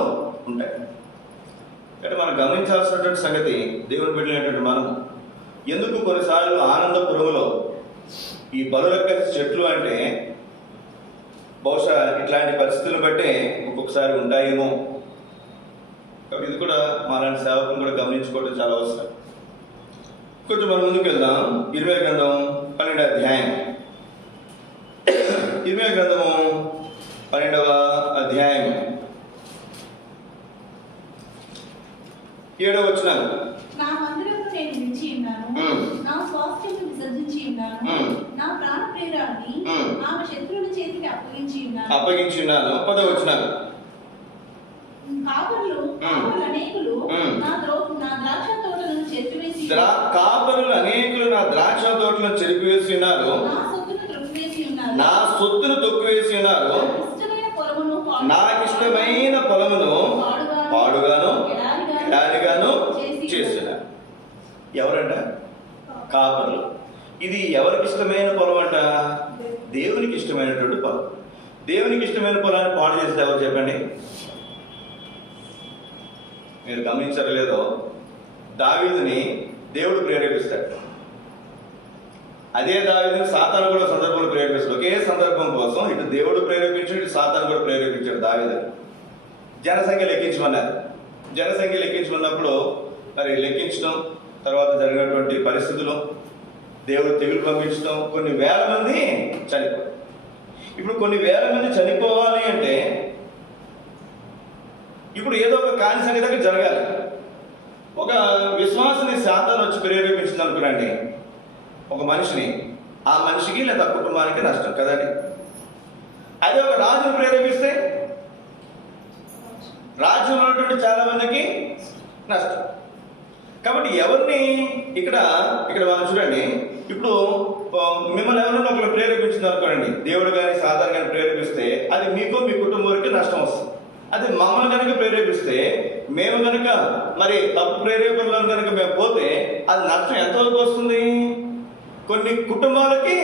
ఉంటాయి. కానీ మనం గమనించాల్సినటువంటి సంగతి, దేవుని బిడ్డలైనటువంటి మనం ఎందుకు కొన్నిసార్లు ఆనందపురంలో ఈ బలురక్కసి చెట్లు అంటే బహుశా ఇట్లాంటి పరిస్థితులను బట్టే ఒక్కొక్కసారి ఉంటాయేమో. కాబట్టి ఇది కూడా మాలాంటి సేవకులు కూడా గమనించుకోవడం చాలా అవసరం. కొంచెం మనం ముందుకు వెళ్దాం. ఇర్మీయా గ్రంథం 12వ అధ్యాయం. ఇర్మీయా గ్రంథము 12వ అధ్యాయం 7వ వచనం. నా మందిరమును నేను విడిచి ఉన్నాను, నా స్వాస్థ్యమును విసర్జించి ఉన్నాను, నా ప్రాణ ప్రియురాలిని ఆమె శత్రువుల చేతికి అప్పగించి ఉన్నాను. 10వ వచనం. కాపరులు అనేకులు నా ద్రాక్ష తోటలను చెరిపివేసి కాపరులు అనేకులు నా ద్రాక్ష తోటలను చెరిపివేసి ఉన్నారు, నా సొత్తును తొక్కివేసి ఉన్నారు, నాకు ఇష్టమైన పొలమును పాడుగాను ఎడారిగాను చేస్తున్నారు. ఎవరంట? కాపరులు. ఇది ఎవరికి ఇష్టమైన పొలం అంట? దేవునికి ఇష్టమైనటువంటి పొలం. దేవునికి ఇష్టమైన పొలాన్ని పాడు చేస్తే ఎవరు చెప్పండి? మీరు గమనించారో లేదో, దావీదుని దేవుడు ప్రేరేపిస్తాడు. అదే దావీదుని సాతాను కూడా సందర్భంలో ప్రేరేపిస్తాడు. ఒకే సందర్భం కోసం ఇటు దేవుడు ప్రేరేపించాడు, ఇటు సాతాను కూడా ప్రేరేపించాడు దావీదుని. జనసంఖ్య లెక్కించమన్నారు. జనసంఖ్య లెక్కించమన్నప్పుడు మరి లెక్కించడం, తర్వాత జరిగినటువంటి పరిస్థితులు, దేవుడు తెగులు పంపించడం, కొన్ని వేల మంది చనిపోయారు. ఇప్పుడు కొన్ని వేల మంది చనిపోవాలి అంటే ఇప్పుడు ఏదో ఒక కాని సంగతి జరగాలి. ఒక విశ్వాసని శాతాన్ని వచ్చి ప్రేరేపించింది అనుకురండి ఒక మనిషిని, ఆ మనిషికి లేదా కుటుంబానికి నష్టం కదండి. అదే ఒక రాజును ప్రేరేపిస్తే రాజ్యంలో ఉన్నటువంటి చాలా మందికి నష్టం. కాబట్టి ఎవరిని ఇక్కడ మనం చూడండి, ఇప్పుడు మిమ్మల్ని ఎవరైనా ఒకరు ప్రేరేపించింది అనుకోండి, దేవుడు కానీ సాధారణ కానీ ప్రేరేపిస్తే అది మీకు మీ కుటుంబానికి నష్టం వస్తుంది. అది మమ్మల్ని కనుక ప్రేరేపిస్తే, మేము కనుక మరి తప్పు ప్రేరేపణలను కనుక మేము పోతే అది నష్టం ఎంతవరకు వస్తుంది? కొన్ని కుటుంబాలకి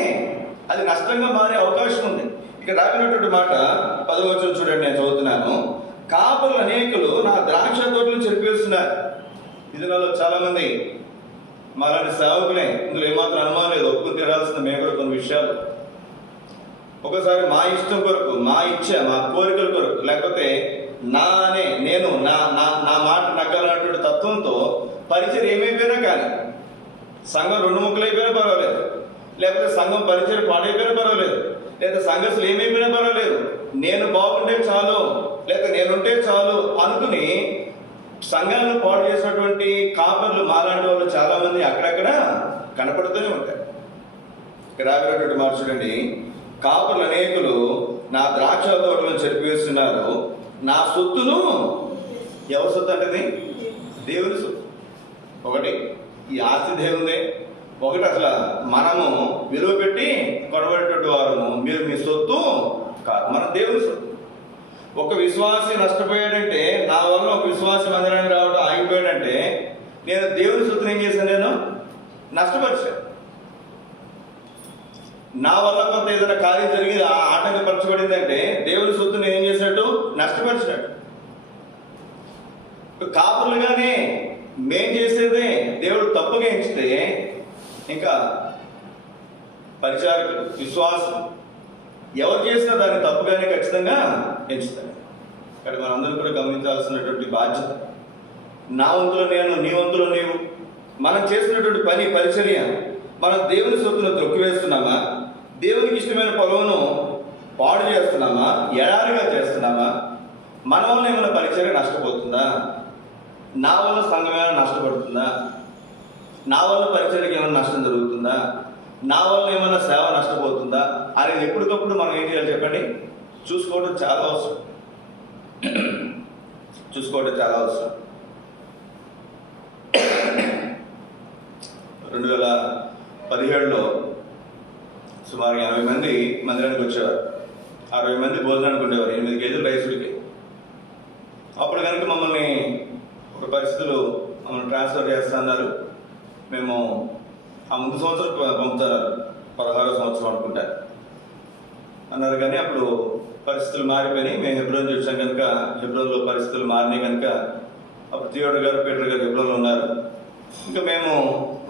అది నష్టంగా మారే అవకాశం ఉంది. ఇక్కడ రాగినటువంటి మాట 10వ వచనం చూడండి, నేను చదువుతున్నాను. కాపరులు అనేకులు నా ద్రాక్ష తోటలను చెరిపేస్తున్నారు. ఇదిలో చాలా మంది మాలాంటి సేవకులే, ఇందులో ఏమాత్రం అనుమానం లేదు, ఒప్పుకుని తీరాల్సిన మేము కూడా కొన్ని విషయాలు ఒకసారి మా ఇష్టం కొరకు, మా ఇచ్చ, మా కోరికల కొరకు, లేకపోతే నేను నా మాట నగ్గాలన్నటువంటి తత్వంతో పరిచయం ఏమైపోయినా కానీ, సంఘం 2 ముక్కలైపోయినా పర్వాలేదు, లేకపోతే సంఘం పరిచయం పాడైపోయినా పర్వాలేదు, లేదా సంఘర్షులు ఏమైపోయినా పర్వాలేదు, నేను బాగుంటే చాలు, లేకపోతే నేనుంటే చాలు అనుకుని సంఘాలను పాడు చేసినటువంటి కాపర్లు మాలాంటి వాళ్ళు చాలా మంది అక్కడక్కడ కనపడుతూనే ఉంటారు. ఇక్కడ రాబోయేటువంటి మాట చూడండి. కాపరులు అనేకులు నా ద్రాక్ష తోటలను చెరిపివేస్తున్నారు, నా సొత్తును. ఎవరి సొత్తు అంటది? దేవుని సొత్తు. ఒకటి ఈ ఆస్తి దేవుందే, ఒకటి అసలు మనము విలువ పెట్టి కొనబడేటువంటి వారము, మీరు మీ సొత్తు కాదు, మన దేవుని సొత్తు. ఒక విశ్వాసి నష్టపోయాడంటే, నా వల్ల ఒక విశ్వాసి మందిరానికి రావడం ఆగిపోయాడంటే, నేను దేవుని సొత్తును ఏం చేశాను? నేను నష్టపరిచాను. నా వల్ల కొంత ఏదైనా కార్యం జరిగి ఆటంకపరచబడిందంటే దేవుని సొత్తు నేను ఏం చేసినట్టు? నష్టపరిచినట్టు. కాపులుగానే మేం చేసేదే దేవుడు తప్పుగా ఎంచితే, ఇంకా పరిచారకులు, విశ్వాసం ఎవరు చేసినా దాన్ని తప్పుగానే ఖచ్చితంగా ఎంచుతారు. ఇక్కడ మనందరూ కూడా గమనించాల్సినటువంటి బాధ్యత, నా వంతులో నేను, నీ వంతులో నీవు. మనం చేసినటువంటి పని, పరిచర్య, మనం దేవుని సొత్తును త్రొక్కివేస్తున్నామా? దేవునికి ఇష్టమైన పొలమును పాడు చేస్తున్నామా? ఎడారిగా చేస్తున్నామా? మన వల్ల ఏమైనా పరిచర్య నష్టపోతుందా? నా వల్ల సంఘం ఏమైనా నష్టపడుతుందా? నా వల్ల పరిచర్యకి ఏమైనా నష్టం జరుగుతుందా? నా వల్ల ఏమైనా సేవ నష్టపోతుందా అనేది ఎప్పటికప్పుడు మనం ఏం చేయాలి చెప్పండి? చూసుకోవడం చాలా అవసరం. 2017లో సుమారు 50 మంది మందిరానికి వచ్చేవారు. 60 మంది భోజనానికి ఉండేవారు, 8 కేజీల రైసులకి. అప్పుడు కనుక మమ్మల్ని ఒక పరిస్థితులు మమ్మల్ని ట్రాన్స్ఫర్ చేస్తున్నారు. మేము ఆ ముందు సంవత్సరం పంపుతారు, 16వ సంవత్సరం అనుకుంటారు. అన్నారు. కానీ అప్పుడు పరిస్థితులు మారిపోయినాయి. మేము హెబ్రోన్ చూసాం కనుక హెబ్రోన్లో పరిస్థితులు మారినాయి కనుక అప్పుడు థియోడర్ గారు పీటర్ గారు హెబ్రోన్లో ఉన్నారు. ఇంకా మేము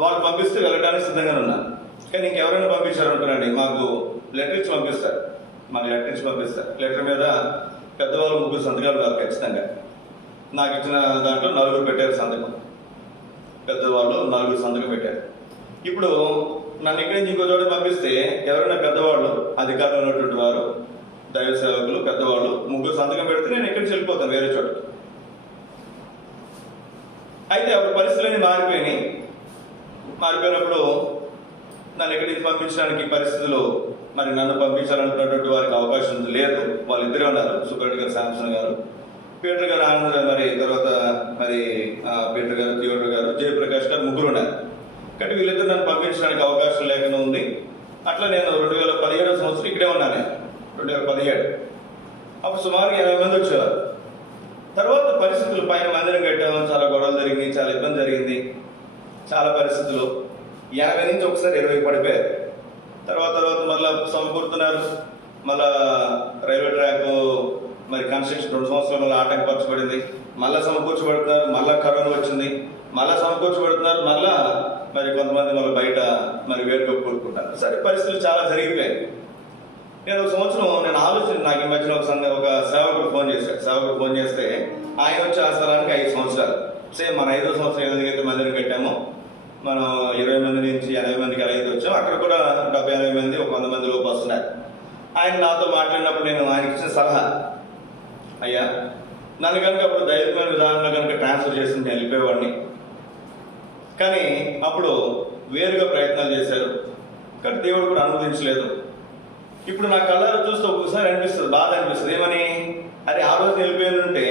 వాళ్ళు పంపిస్తే వెళ్ళడానికి సిద్ధంగానే ఉన్నాం. కానీ ఇంకెవరైనా పంపించారు అనుకున్నాండి, మాకు లెటర్ ఇచ్చి పంపిస్తారు. లెటర్ మీద పెద్దవాళ్ళు 3 సంతకాలు కాదు ఖచ్చితంగా. నాకు ఇచ్చిన దాంట్లో 4 పెట్టారు సంతకం. పెద్దవాళ్ళు 4 సంతకం పెట్టారు. ఇప్పుడు నన్ను ఇక్కడి నుంచి ఇంకో చోట పంపిస్తే ఎవరైనా పెద్దవాళ్ళు, అధికారంలో ఉన్నటువంటి వారు, దైవ సేవకులు, పెద్దవాళ్ళు 3 సంతకం పెడితే నేను ఇక్కడికి వెళ్ళిపోతాను వేరే చోటకి. అయితే అప్పుడు పరిస్థితులన్నీ మారిపోయినప్పుడు నన్ను ఇక్కడి నుంచి పంపించడానికి పరిస్థితులు మరి నన్ను పంపించాలనుకున్నటువంటి వారికి అవకాశం లేదు. వాళ్ళిద్దరే ఉన్నారు, సుబ్రెడ్డి గారు, శాంసన్ గారు, పీటర్ గారు, ఆనంద్ గారు, మరి తర్వాత మరి పీటర్ గారు, థియోడర్ గారు, జయప్రకాష్ గారు 3 ఉన్నారు. కాబట్టి వీళ్ళిద్దరు నన్ను పంపించడానికి అవకాశం లేకుండా ఉంది. అట్లా నేను 2017 సంవత్సరం ఇక్కడే ఉన్నాను. 2017 అప్పుడు సుమారు 80 మంది వచ్చేవారు. తర్వాత పరిస్థితులు పైన మందిరం కట్టాము, చాలా గొడవలు జరిగింది, చాలా ఇబ్బంది జరిగింది, చాలా పరిస్థితులు 50 నుంచి ఒకసారి 20 పడిపోయారు. తర్వాత మళ్ళీ సమకూరుతున్నారు. మళ్ళా రైల్వే ట్రాక్ మరి కన్స్ట్రక్షన్ 2 సంవత్సరాలు మళ్ళీ ఆటంకపరచబడింది. మళ్ళీ సమకూర్చబడుతున్నారు. మళ్ళీ కరోనా వచ్చింది. మళ్ళీ సమకూర్చబడుతున్నారు. మళ్ళా మరి కొంతమంది మళ్ళీ బయట మరి వేడుక కోరుకుంటారు. సరే పరిస్థితులు చాలా జరిగిపోయాయి. నేను ఒక సంవత్సరం నాకు ఈ మధ్యన ఒక సేవకుడు ఫోన్ చేస్తే ఆయన వచ్చి ఆ స్థలానికి 5 సంవత్సరాలు సేమ్ మన 5వ సంవత్సరం ఏదైతే మందిరం కట్టామో మనం 20 మంది నుంచి 80 మందికి అలా అయితే వచ్చాం. అక్కడ కూడా 70-80 మంది, 100 మంది లోపు వస్తున్నారు. ఆయన నాతో మాట్లాడినప్పుడు నేను ఆయనకి ఇచ్చిన సలహా, అయ్యా నన్ను కనుక అప్పుడు దైవికమైన విధానంలో కనుక ట్రాన్స్ఫర్ చేసి నేను వెళ్ళిపోయేవాడిని. కానీ అప్పుడు వేరుగా ప్రయత్నాలు చేశారు, కానీ దేవుడు కూడా అనుమతించలేదు. ఇప్పుడు నా కళ్ళారు చూస్తే ఒక్కొక్కసారి అనిపిస్తుంది, బాధ అనిపిస్తుంది. ఏమని, అది ఆ రోజు వెళ్ళిపోయిందంటే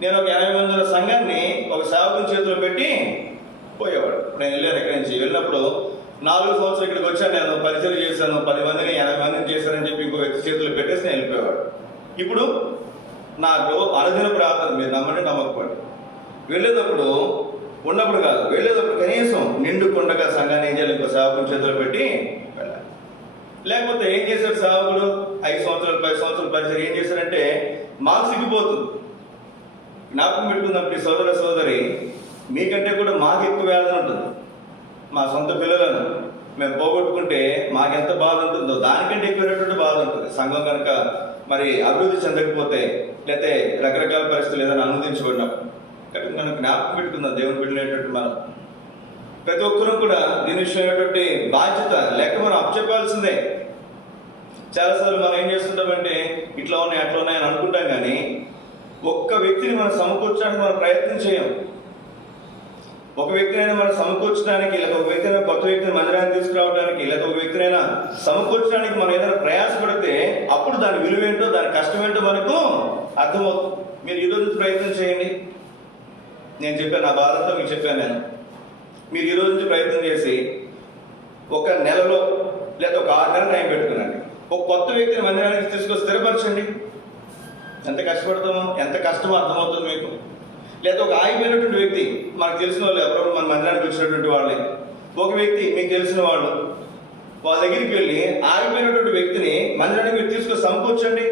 నేను ఒక 80 మంది ఉన్న సంఘాన్ని ఒక సేవకుని చేతిలో పెట్టి పోయేవాడు. నేను వెళ్ళాను. ఇక్కడి నుంచి వెళ్ళినప్పుడు 4 సంవత్సరాలు ఇక్కడికి వచ్చాను, నేను పరిచయం చేశాను, 10 మందిని 80 మందిని చేశానని చెప్పి ఇంకో వ్యక్తి చేతులు పెట్టేసి నేను వెళ్ళిపోయేవాడు. ఇప్పుడు నాకు అనుదిన ప్రార్థన, మీరు నమ్మండి నమ్మకపోండి, వెళ్ళేటప్పుడు కనీసం నిండుకుండగా సంఘాన్ని ఏం చేయాలి, ఇంకో సేవకుని చేతులు పెట్టి వెళ్ళాలి. లేకపోతే ఏం చేశారు సేవకుడు 5 సంవత్సరాలు 10 సంవత్సరాలు పరిచయం ఏం చేశారంటే మాకు సిగ్గిపోతుంది. జ్ఞాపకం పెట్టుకుందాం మీ సోదరి, మీకంటే కూడా మాకు ఎక్కువ వేదన ఉంటుంది. మా సొంత పిల్లలను మేము పోగొట్టుకుంటే మాకెంత బాధ ఉంటుందో దానికంటే ఎక్కువైనటువంటి బాధ ఉంటుంది. సంఘం కనుక మరి అభివృద్ధి చెందకపోతే, లేకపోతే రకరకాల పరిస్థితులు ఏదైనా అనుమతించబడినప్పుడు. కాబట్టి మనం జ్ఞాపకం పెట్టుకుందాం, దేవుని బిడ్డలైనటువంటి మనం ప్రతి ఒక్కరూ కూడా దీని విషయమైనటువంటి బాధ్యత లేక మనం అప్పచెప్పాల్సిందే. చాలాసార్లు మనం ఏం చేస్తుంటామంటే ఇట్లా ఉన్నాయి అట్లా ఉన్నాయని అనుకుంటాం, కానీ ఒక్క వ్యక్తిని మనం సమకూర్చడానికి మనం ప్రయత్నం చేయం. ఒక వ్యక్తినైనా మనం సమకూర్చడానికి, లేక ఒక వ్యక్తినైనా కొత్త వ్యక్తిని మందిరాన్ని తీసుకురావడానికి, లేక ఒక వ్యక్తినైనా సమకూర్చడానికి మనం ఏదైనా ప్రయాసపడితే అప్పుడు దాని విలువేంటో, దాని కష్టమేంటో మనకు అర్థమవుతుంది. మీరు ఈరోజు ప్రయత్నం చేయండి. నేను చెప్పాను, నా బాధతో మీకు చెప్పాను. మీరు ఈరోజు నుంచి ప్రయత్నం చేసి ఒక నెలలో లేదా ఒక 6 నెలలు టైం పెట్టుకునండి. ఒక కొత్త వ్యక్తిని మందిరానికి తీసుకొని స్థిరపరచండి. ఎంత కష్టపడతామో, ఎంత కష్టమో అర్థమవుతుంది మీకు. లేదా ఒక ఆగిపోయినటువంటి వ్యక్తి, మనకు తెలిసిన వాళ్ళు, ఎవరో మన మందిరానికి వచ్చినటువంటి వాళ్ళే, ఒక వ్యక్తి మీకు తెలిసిన వాళ్ళు, వాళ్ళ దగ్గరికి వెళ్ళి ఆగిపోయినటువంటి వ్యక్తిని మందిరానికి మీరు తీసుకొని సమకూర్చండి.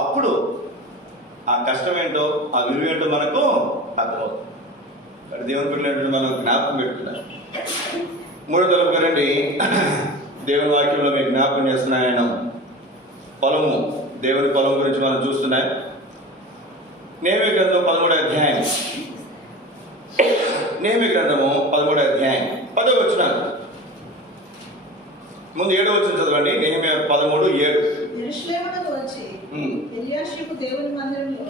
అప్పుడు ఆ కష్టం ఏంటో, ఆ విలువ ఏంటో మనకు అర్థమవుతుంది. దేవుని పిల్లలు మనం జ్ఞాపకం పెట్టుకున్నారు. 3వ తలుపు రండి. దేవుని వాక్యంలో మీకు జ్ఞాపకం చేస్తున్నాను. ఆయన పొలము, దేవుని పొలం గురించి మనం చూస్తున్నాం. నేహెమీయా గ్రంథం 13వ అధ్యాయం. నేహెమీయా గ్రంథము 13వ అధ్యాయం 10వ వచనం. ముందు 7వ వచనం చదవండి. నెహెమీయా 13:7. యెరూషలేమునకు వచ్చి ఎల్యాషీబు దేవుని మందిరంలో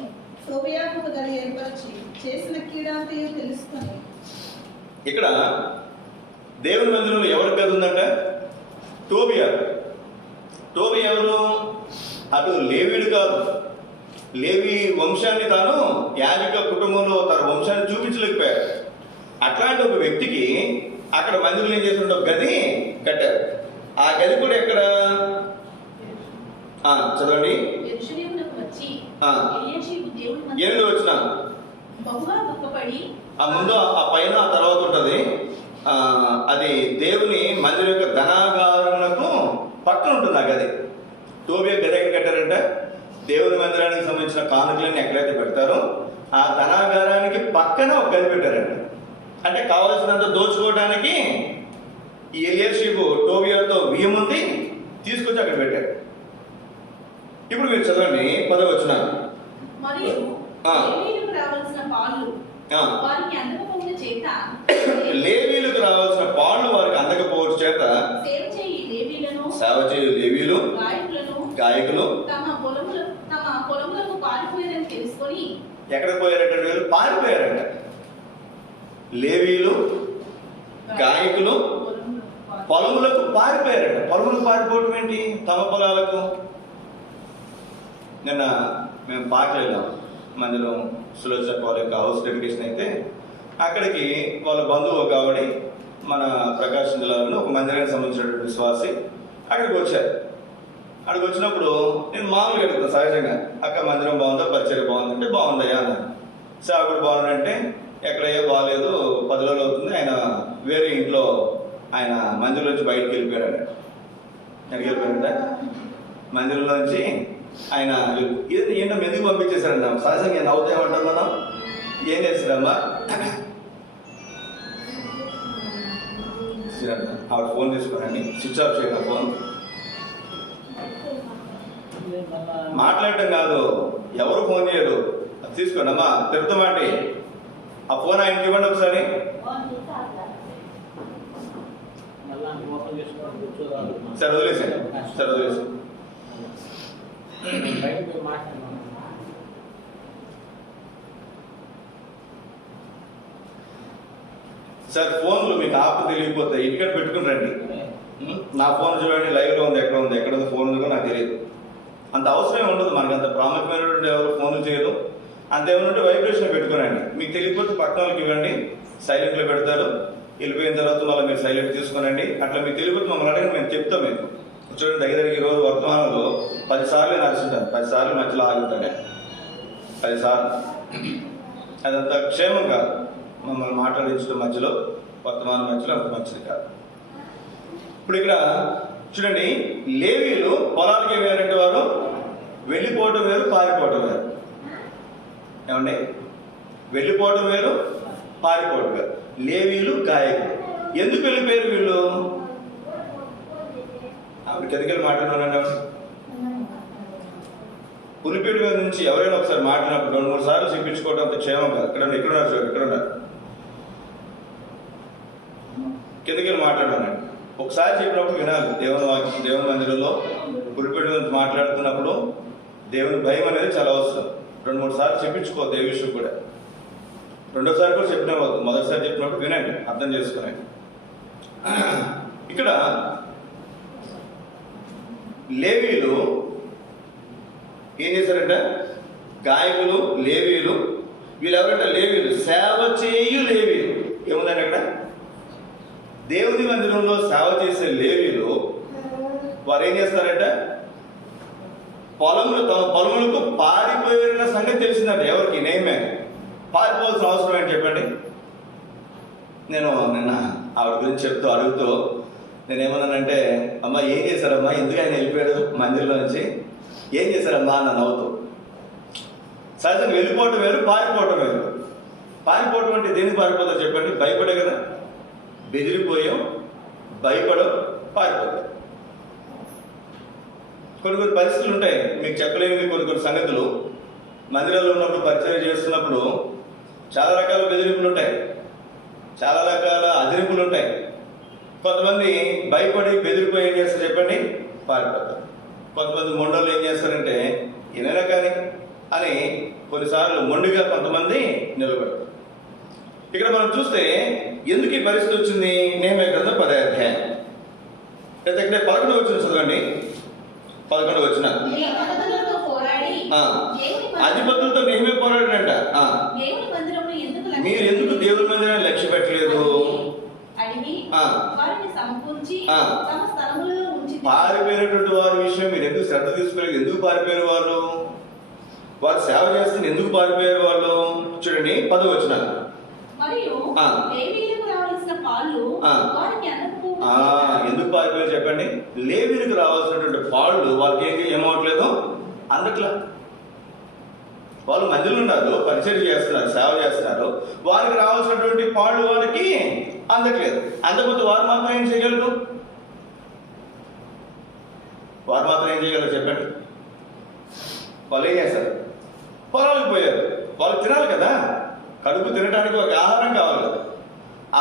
టోబియాకు ఒక గది ఏర్పరిచి చేసిన కీడంతయు తెలుసుకొని. ఇక్కడ దేవుని మందిరంలో ఎవరి గది ఉందంట? టోబియా. టోబియా ఎవరు? అటు లేవీడు కాదు. లేవి వంశాన్ని తాను యాజక కుటుంబంలో తన వంశాన్ని చూపించలేకపోయాడు. అట్లాంటి ఒక వ్యక్తికి అక్కడ మందిరంలో ఏం చేస్తుంటే ఒక గది కట్టారు. ఆ గది కూడా ఎక్కడ చదవండి. 8వ వచనం. ఆ ముందు ఆ పైన ఆ తర్వాత ఉంటది. అది దేవుని మందిరం యొక్క ధనాగారములకు పక్కన ఉంటుంది ఆ గది. టోబియా గది ఎక్కడ కట్టారంట? దేవుని మందిరానికి సంబంధించిన కానుకలన్నీ ఎక్కడైతే పెడతారో ఆ ధనాగారానికి పక్కన ఒక గది పెట్టారంట. అంటే కావాల్సినంత దోచుకోవడానికి ఈ ఎలియాషీబు టోబియాతో బియ్యం ఉంది, తీసుకొచ్చి అక్కడ పెట్టాడు. ఇప్పుడు మీరు చదవండి 10వ వచనం. మరియు లేవీయులకు రావాల్సిన పాలు వారికి అందకపోవడం చేత లేవీయులకు రావాల్సిన పాలు వారికి అందకపోవడం చేత సేవ చేయు లేవీయులు గాయకులు తమ పొలములకు పారిపోయారని తెలుసుకొని ఎక్కడికి పోయారంటే వీళ్ళు పారిపోయారంట. లేవీయులు గాయకులు పొలములకు పారిపోయారంట. పొలములకు పారిపోవడం ఏంటి? తమ పొలాలకు. నిన్న మేము పార్క్ వెళ్ళాం, మందిలో సులోచన వాళ్ళ యొక్క హౌస్ డెడికేషన్ అయితే అక్కడికి వాళ్ళ బంధువు ఒక ఆవిడ మన ప్రకాశం జిల్లాలో ఒక మందిరానికి సంబంధించినటువంటి విశ్వాసి అక్కడికి వచ్చారు. అక్కడికి వచ్చినప్పుడు నేను మామూలుగా అడుగుతాను సహజంగా, అక్క మందిరం బాగుందా, పరిచయం బాగుందంటే బాగుందయ్యా అన్నాను. సేవకుడు బాగుందంటే ఎక్కడయ్యా బాగాలేదు, 10 రోజులు అవుతుంది, ఆయన వేరే ఇంట్లో ఆయన మందిరం నుంచి బయటకు వెళ్ళిపోయాడు. ఎక్కడికి వెళ్ళిపోయాడంట? మందిరంలో నుంచి ఆయన ఏంటో ఎందుకు పంపించేశారన్నా. సహజంగా నవ్వుతామంటాం మనం. ఏం చేస్తారమ్మా? ఆవిడ ఫోన్ తీసుకోనండి, స్విచ్ ఆఫ్ చేయండి ఫోన్. మాట్లాడటం కాదు, ఎవరు ఫోన్ చేయరు, అది తీసుకోండి అమ్మా. తిరుతామండి, ఆ ఫోన్ ఆయనకి ఇవ్వండి ఒకసారి. సరే వదిలేసాను, సరే వదిలేసాను. సార్ ఫోన్లు మీకు ఆపు తెలియకపోతే ఇంటికడ పెట్టుకుని రండి. నా ఫోన్ చూడండి, లైవ్లో ఉంది, ఎక్కడ ఉంది, ఎక్కడ ఉంది ఫోన్ ఉందో నాకు తెలియదు. అంత అవసరం ఉండదు మనకు, అంత ప్రాముఖ్యమైనటువంటి ఎవరు ఫోన్లు చేయదు. అంతేమన్నా వైబ్రేషన్ పెట్టుకునండి. మీకు తెలియకపోతే పక్కన వాళ్ళకి ఇవ్వండి, సైలెంట్లో పెడతారు. వెళ్ళిపోయిన తర్వాత మళ్ళీ మీరు సైలెంట్ తీసుకునండి. అట్లా మీకు తెలియకపోతే మమ్మల్ని అడగండి, మేము చెప్తాం. మీకు చూడండి, దగ్గర ఈరోజు వర్తమానంలో 10 సార్లు నడుచుంటాను, 10 సార్లు మధ్యలో ఆగుతానే, 10 సార్లు. అదంతా క్షేమం కాదు. మమ్మల్ని మాట్లాడించడం మధ్యలో, వర్తమానం మధ్యలో అంత మంచిది కాదు. ఇప్పుడు ఇక్కడ చూడండి, లేవీయులు పొలాలకి ఏమయ్యారంటే వారు వెళ్ళిపోవటం వేరు, పారిపోవటం వేరు. ఏమండి? వెళ్ళిపోవటం వేరు, పారిపోవటం వేరు. లేవీయులు గాయకులు. ఎందుకు వెళ్ళిపోయారు వీళ్ళు? ఆవిడ కిందకెళ్ళి మాట్లాడుతున్నారండి. ఆవిడ పులిపేట మీద నుంచి ఎవరైనా ఒకసారి మాట్లాడినప్పుడు 2-3 సార్లు చెప్పించుకోవడం అంత క్షేమం కాదు. ఎక్కడున్నారు చూడండి, ఎక్కడున్నారు, కిందకెళ్ళి మాట్లాడానండి. ఒకసారి చెప్పినప్పుడు వినాలి. దేవుని మందిరంలో పులిపేట నుంచి మాట్లాడుతున్నప్పుడు దేవుని భయం అనేది చాలా అవసరం. 2-3 సార్లు చెప్పించుకోవద్దు ఏ విషయం కూడా. రెండోసారి కూడా చెప్పినా వద్దు. మొదటిసారి చెప్పినప్పుడు వినండి, అర్థం చేసుకునండి. ఇక్కడ లేవీయులు ఏం చేశారంట? గాయకులు, లేవీయులు. వీళ్ళు ఎవరంటే లేవీయులు, సేవ చేయు లేవీయులు. ఏముందండి అక్కడ? దేవుని మందిరంలో సేవ చేసే లేవీయులు వారు ఏం చేస్తారంట? తమ పొలములకు పారిపోయిన సంగతి తెలిసిందంట. ఎవరికి? నేమే. పారిపోవాల్సిన అవసరం ఏంటి చెప్పండి? నేను నిన్న ఆవిడ గురించి అడుగుతూ నేనేమన్నానంటే, అమ్మ ఏం చేశారమ్మా, ఎందుకు ఆయన వెళ్ళిపోయాడు మందిరంలో నుంచి, ఏం చేశారమ్మా అన్న నవ్వుతూ. సహజంగా వెళ్ళిపోవటం వేరు, పారిపోవటం వేరు. పారిపోవటం అంటే దేనికి పారిపోతారు చెప్పండి? భయపడే కదా. బెదిరిపోయాం, భయపడం, పారిపోతాం. కొన్ని పరిస్థితులు ఉంటాయి, మీకు చెప్పలేని కొన్ని సంగతులు. మందిరాల్లో ఉన్నప్పుడు పరిచయం చేస్తున్నప్పుడు చాలా రకాల బెదిరింపులు ఉంటాయి, చాలా రకాల అదిరింపులు ఉంటాయి. కొంతమంది భయపడి బెదిరిపోయి ఏం చేస్తారు చెప్పండి? పారిపోతారు. కొంతమంది మొండోళ్ళు ఏం చేస్తారంటే ఏమైనా కానీ అని కొన్నిసార్లు మొండిగా కొంతమంది నిలబడతారు. ఇక్కడ మనం చూస్తే ఎందుకు ఈ పరిస్థితి వచ్చింది? నెహెమ్యా గ్రంథం 10వ అధ్యాయం. అయితే ఇక్కడ 11వ వచనం చదవండి. 11వ వచనం. అధిపతులతో నెహెమ్యా పోరాడాడంట. మీరు ఎందుకు దేవుని మందిరాన్ని లక్ష్య పెట్టలేదు? పారిపోయినటువంటి వారి విషయం మీరు ఎందుకు శ్రద్ధ తీసుకోలేదు? ఎందుకు పారిపోయారు వాళ్ళు? వారు సేవ చేస్తున్న ఎందుకు పారిపోయారు వాళ్ళు? చూడండి 10వ వచనం. ఎందుకు పారిపోయారు చెప్పండి? లేవీలకు రావాల్సినటువంటి పాళ్ళు వాళ్ళకి ఏమవట్లేదు, అందట్లా. వాళ్ళు మందిలో ఉన్నారు, పరిచయం చేస్తున్నారు, సేవ చేస్తున్నారు, వారికి రావాల్సినటువంటి పాళ్ళు వారికి అందట్లేదు. అందకపోతే వారు మాత్రం ఏం చేయగలరు? వారు మాత్రం ఏం చేయగలరు చెప్పండి? వాళ్ళు ఏం చేస్తారు? పొలాలకు పోయారు. వాళ్ళు తినాలి కదా, కడుపు తినడానికి ఒక ఆహారం కావాలి కదా.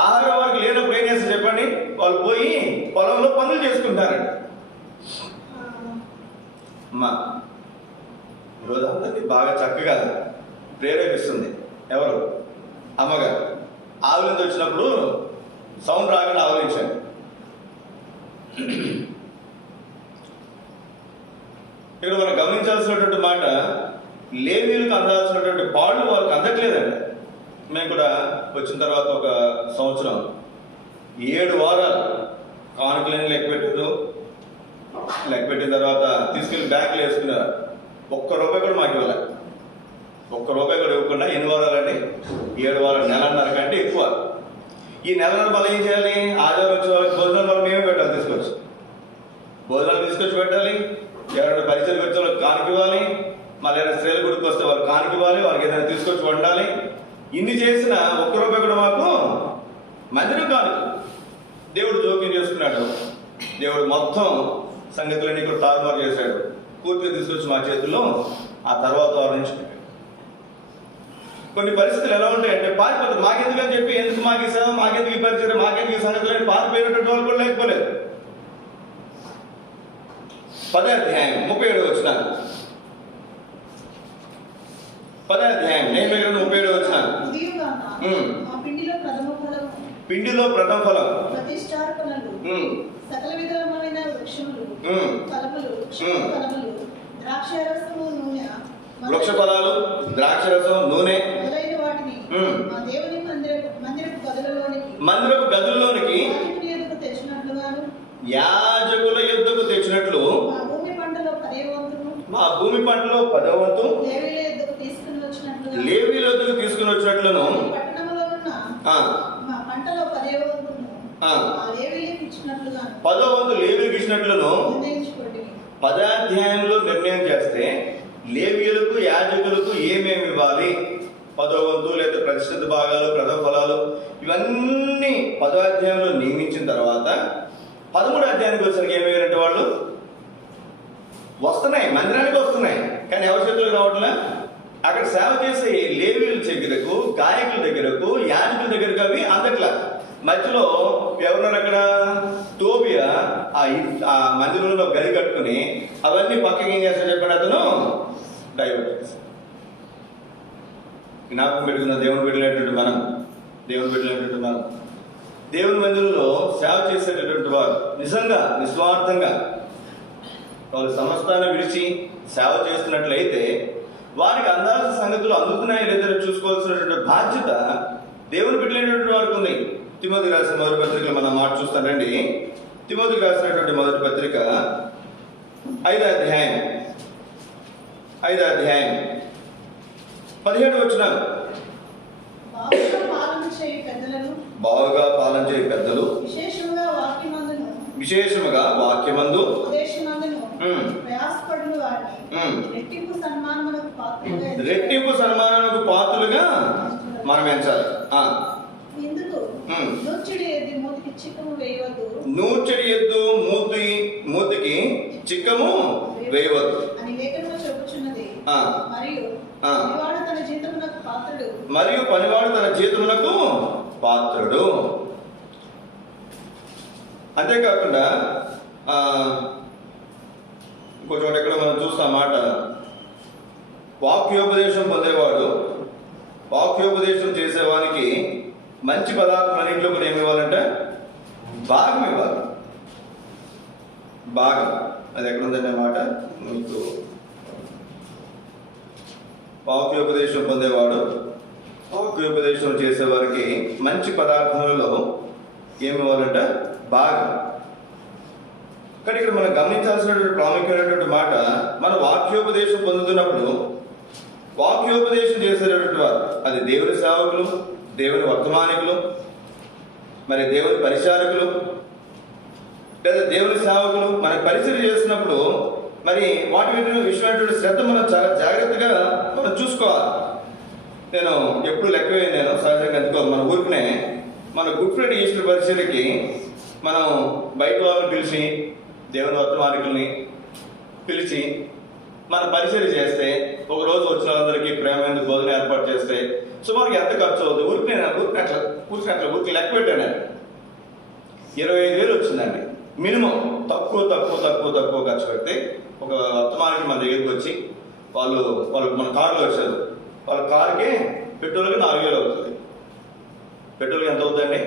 ఆహారం వారికి లేనప్పుడు ఏం చేస్తారు చెప్పండి? వాళ్ళు పోయి పొలంలో పనులు చేసుకుంటారండి. అమ్మా, ఈరోజు అందరినీ బాగా చక్కగా ప్రేరేపిస్తుంది ఎవరు? అమ్మగారు. ఆవులింది వచ్చినప్పుడు సౌండ్ రాగానే ఆవలించాను. ఇక్కడ మనం గమనించాల్సినటువంటి మాట, లేవీలకు అందాల్సినటువంటి పాళ్ళు వాళ్ళకి అందట్లేదండి. మేము కూడా వచ్చిన తర్వాత ఒక సంవత్సరం 7 వారాలు కానుకలని లెక్కపెట్టిన తర్వాత తీసుకెళ్ళి బ్యాంకులు వేసుకున్నారు. ₹1 కూడా మాకు ఇవ్వాలి. ₹1 కూడా ఇవ్వకుండా ఎన్ని వారాలండి? 7 వారాలు, నెలన్నర కంటే ఎక్కువ. ఈ నెలన్నర మళ్ళీ ఏం చేయాలి? ఆదివారం వచ్చే వాళ్ళకి భోజనాలు మనం మేమే పెట్టాలి, భోజనాలు తీసుకొచ్చి పెట్టాలి. ఎవరైనా పరిచయం వచ్చే వాళ్ళకి కానుక ఇవ్వాలి. మళ్ళీ ఏదైనా స్త్రీల గుడికి వస్తే వాళ్ళకి కానుక ఇవ్వాలి, వాళ్ళకి ఏదైనా తీసుకొచ్చి వండాలి. ఇన్ని చేసిన ₹1 కూడా మాకు మందిరం కానుక. దేవుడు జోక్యం చేసుకున్నాడు. దేవుడు మొత్తం సంగతులన్నీ ఇక్కడ తారుమారు చేశాడు. పూర్తిగా తీసుకొచ్చి మా చేతుల్లో ఆ తర్వాత వారి నుంచి కొన్ని పరిస్థితులు ఎలా ఉంటాయంటే పారిపోతారు. మాకెందుకని చెప్పి, ఎందుకు మాకు ఈ సేవ, మాకెందుకు ఈ పరిచయం, మాకెందుకు ఈ సంగతులు పారిపోయినటువంటి వాళ్ళు కూడా లేకపోలేదు. 10వ అధ్యాయం 37వ వచనం. 10వ అధ్యాయం నెహెమీయా గ్రంథం 37వ వచనం. పిండిలో ప్రథమ ఫలం, సకల విధమైన వృక్షములు, వృక్ష ఫలాలు, ద్రాక్షరసం, నూనె మొదలైన వాటిని దేవుని మందిరపు గదుల్లోనికి యాజకుల యుద్ధకు తెచ్చినట్లు మా భూమి పంటలో 10వ వంతు లేవీయుల యొద్దకు తీసుకుని వచ్చినట్లును పంటలో 10వ వంతు లేవీయులకు ఇచ్చినట్లును 10వ అధ్యాయంలో నిర్ణయం చేస్తే లేవీయులకు, యాజకులకు ఏమేమి ఇవ్వాలి, 10వ వంతు లేదా ప్రతిష్ఠిత భాగాలు, ప్రథమ ఫలాలు, ఇవన్నీ 10వ అధ్యాయంలో నియమించిన తర్వాత 13వ అధ్యాయానికి వచ్చరికి ఏమయ్యారంటే వాళ్ళు వస్తున్నాయి, మందిరానికి వస్తున్నాయి, కానీ ఎవరి చేతులకు రావట్లే. అక్కడ సేవ చేసే లేవీయుల దగ్గరకు, గాయకుల దగ్గరకు, యాజకుల దగ్గరకు అవి అందట్లా. మధ్యలో ఎవరున్నారు అక్కడ? టోబియా ఆ మందిరంలో గది కట్టుకుని అవన్నీ పక్కకి ఏం చేస్తాడు చెప్పండి, అతను డైవర్ట్ చేస్తాడు. జ్ఞాపకం పెట్టుకున్న దేవుని బిడ్డలైనటువంటి మనం, దేవుని మందిరంలో సేవ చేసేటటువంటి వారు నిజంగా నిస్వార్థంగా వాళ్ళు సమస్తాన్ని విడిచి సేవ చేస్తున్నట్లయితే వారికి అందాల్సిన సంగతులు అందుకున్నాయి లేదా చూసుకోవాల్సినటువంటి బాధ్యత దేవుని బిడ్డలైనటువంటి వారికి ఉంది. తిమోతికి రాసిన మొదటి పత్రికలో మనం మాట చూస్తానండి. తిమోతికి రాసినటువంటి మొదటి పత్రిక 5వ అధ్యాయం 17వ వచనం. బాగా పాలన చేయ పెద్దలు విశేషముగా వాక్యమందు రెట్టింపు సన్మానముకు పాత్రులుగా మనం ఎంచాలి. నూర్చెడి ఎద్దు మూతికి చిక్కము వేయవద్దు. మరియు పనివాడు తన జీతమునకు పాత్రుడు. అంతేకాకుండా ఇంకో చోట ఎక్కడ మనం చూస్తాం మాట, వాక్యోపదేశం పొందేవాడు, వాక్యోపదేశం చేసేవానికి మంచి పదార్థం అన్నింటిలో కూడా ఏమి ఇవ్వాలంటే భాగం ఇవ్వాలి. భాగం అది ఎక్కడుందనే మాట మీకు, వాక్యోపదేశం పొందేవాడు, వాక్యోపదేశం చేసేవారికి మంచి పదార్థాలలో ఏమి ఇవ్వాలంటే భాగం. కానీ ఇక్కడ మనం గమనించాల్సినటువంటి ప్రాముఖ్యమైనటువంటి మాట, మన వాక్యోపదేశం పొందుతున్నప్పుడు వాక్యోపదేశం చేసేటటువంటి వారు అది దేవుని సేవకులు, దేవుని వర్తమానికులు, మరి దేవుని పరిచారకులు, లేదా దేవుని సేవకులు మన పరిచయం చేస్తున్నప్పుడు మరి వాటి విషయమైనటువంటి శ్రద్ధ మనం చాలా జాగ్రత్తగా మనం చూసుకోవాలి. నేను ఎప్పుడు లెక్క వేయను, నేను సహజంగా ఎందుకో మన ఊరికనే మన గుడ్ ఫ్రైడే ఈస్టర్ పరిచయకి మనం బయట వాళ్ళని పిలిచి దేవుని వర్తమానికుల్ని పిలిచి మన పరిచయం చేస్తే, ఒక రోజు వచ్చిన వాళ్ళందరికీ ప్రేమైన భోజనం ఏర్పాటు చేస్తే సుమారుగా ఎంత ఖర్చు అవుతుంది? ఊరికి లెక్క పెట్టాను, 25,000 వచ్చిందండి మినిమం. తక్కువ ఖర్చు పెడితే ఒక వర్తమానికి మన దగ్గరికి వచ్చి వాళ్ళు మన కారులో వచ్చారు, వాళ్ళ కారుకే పెట్రోల్కి 4,000 అవుతుంది. పెట్రోల్కి ఎంత అవుతుందండి?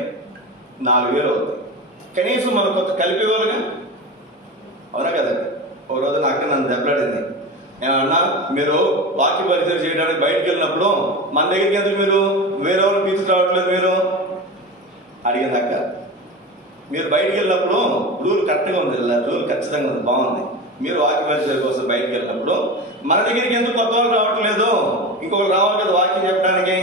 4,000 అవుతుంది. కనీసం మనం కొంత కలిపేవాళ్ళుగా, అవునా కదండి? ఒక రోజు నాకు నన్ను దెబ్బలాడింది. ఏమన్నా, మీరు వాక్య పరిచయం చేయడానికి బయటకు వెళ్ళినప్పుడు మన దగ్గరికి ఎందుకు మీరు వేరే వాళ్ళు పిలిచి రావట్లేదు? మీరు అడిగింది అక్క, మీరు బయటకు వెళ్ళినప్పుడు రూల్ కరెక్ట్గా ఉంది, రూల్ ఖచ్చితంగా ఉంది, బాగుంది. మీరు వాక్య పరిచయం కోసం బయటకు వెళ్ళినప్పుడు మన దగ్గరికి ఎందుకు కొత్త వాళ్ళు రావట్లేదు? ఇంకొకరు రావాలి కదా వాక్యం చెప్పడానికి.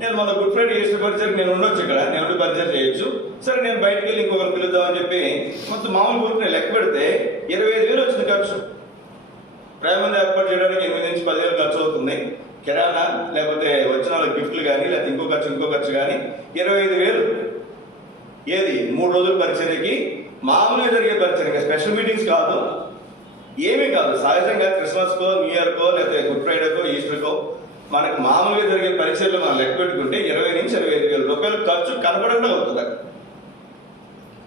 నేను మన గుడ్ ఫ్రైడే ఈస్టర్ పరిచయం నేను ఉండొచ్చు, ఇక్కడ నేను పరిచయం చేయొచ్చు, సరే నేను బయటకు వెళ్ళి ఇంకొకరు పిలుద్దామని చెప్పి మొత్తం మామూలు ఊరికి నేను లెక్క పెడితే 25,000 వచ్చింది ఖర్చు. ప్రేమను ఏర్పాటు చేయడానికి 8 నుంచి 10,000 ఖర్చు అవుతుంది. కిరాణా లేకపోతే వచ్చిన వాళ్ళకి గిఫ్ట్లు కానీ లేకపోతే ఇంకో ఖర్చు కానీ 25,000. ఏది 3 రోజుల పరిచర్యకి, మామూలుగా జరిగే పరిచర్యకి, స్పెషల్ మీటింగ్స్ కాదు, ఏమీ కాదు. సహజంగా క్రిస్మస్కో, న్యూ ఇయర్కో లేకపోతే గుడ్ ఫ్రైడేకో ఈస్టర్కో మనకు మామూలుగా జరిగే పరిచర్యలు మనం లెక్క పెట్టుకుంటే 20 నుంచి 25,000 రూపాయలు ఖర్చు కనపడకుండా అవుతుంది.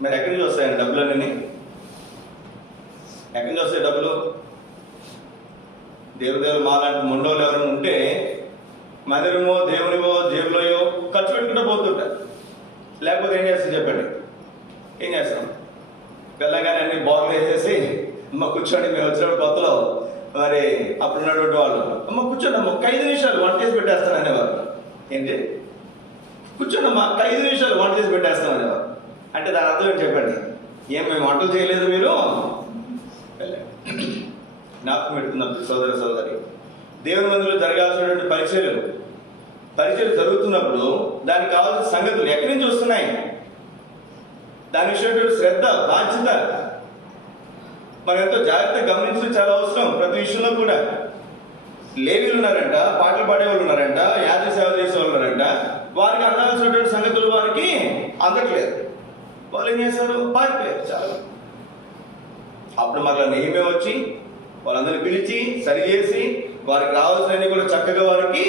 మరి ఎక్కడి నుంచి వస్తాయండి డబ్బులన్నీ? ఎక్కడి నుంచి వస్తాయి డబ్బులు? దేవుడు మాలాంటి మొండోళ్ళు ఎవరైనా ఉంటే మందిరమో దేవునివో జేబులోయో ఖర్చు పెట్టుకుంటూ పోతుంటారు. లేకపోతే ఏం చేస్తాం చెప్పండి? ఏం చేస్తాం? వెళ్ళగానే అన్ని బాగులు వేసేసి అమ్మ కూర్చోండి, మేము వచ్చినప్పుడు కొత్తలో మరి అప్పుడు ఉన్నటువంటి వాళ్ళు, అమ్మ కూర్చోండి అమ్మ, 5 నిమిషాలు వంట చేసి పెట్టేస్తాను అనేవారు. ఏంటి? కూర్చోండి అమ్మ, 5 నిమిషాలు వంట చేసి పెట్టేస్తాను అనేవారు. అంటే దాని అర్థం ఏంటి చెప్పండి? ఏం మేము వంటలు చేయలేదు మీరు? జ్ఞాపకం పెడుతున్నప్పుడు సోదరి, దేవుని మందిలో జరగాల్సినటువంటి పరిచయం జరుగుతున్నప్పుడు దానికి కావాల్సిన సంగతులు ఎక్కడి నుంచి వస్తున్నాయి? దాని విషయమైనటువంటి శ్రద్ధ, బాధ్యత మనం ఎంతో జాగ్రత్తగా గమనించడం చాలా అవసరం. ప్రతి విషయంలో కూడా లేవీలు ఉన్నారంట, పాటలు పాడేవాళ్ళు ఉన్నారంట, యాత్ర సేవ చేసేవాళ్ళు ఉన్నారంట. వారికి అందాల్సినటువంటి సంగతులు వారికి అందట్లేదు. వాళ్ళు ఏం చేస్తారు? పారిపోయారు చాలా. అప్పుడు మళ్ళీ నెయ్యమే వచ్చి వాళ్ళందరినీ పిలిచి సరిచేసి వారికి రావాల్సినవి కూడా చక్కగా వారికి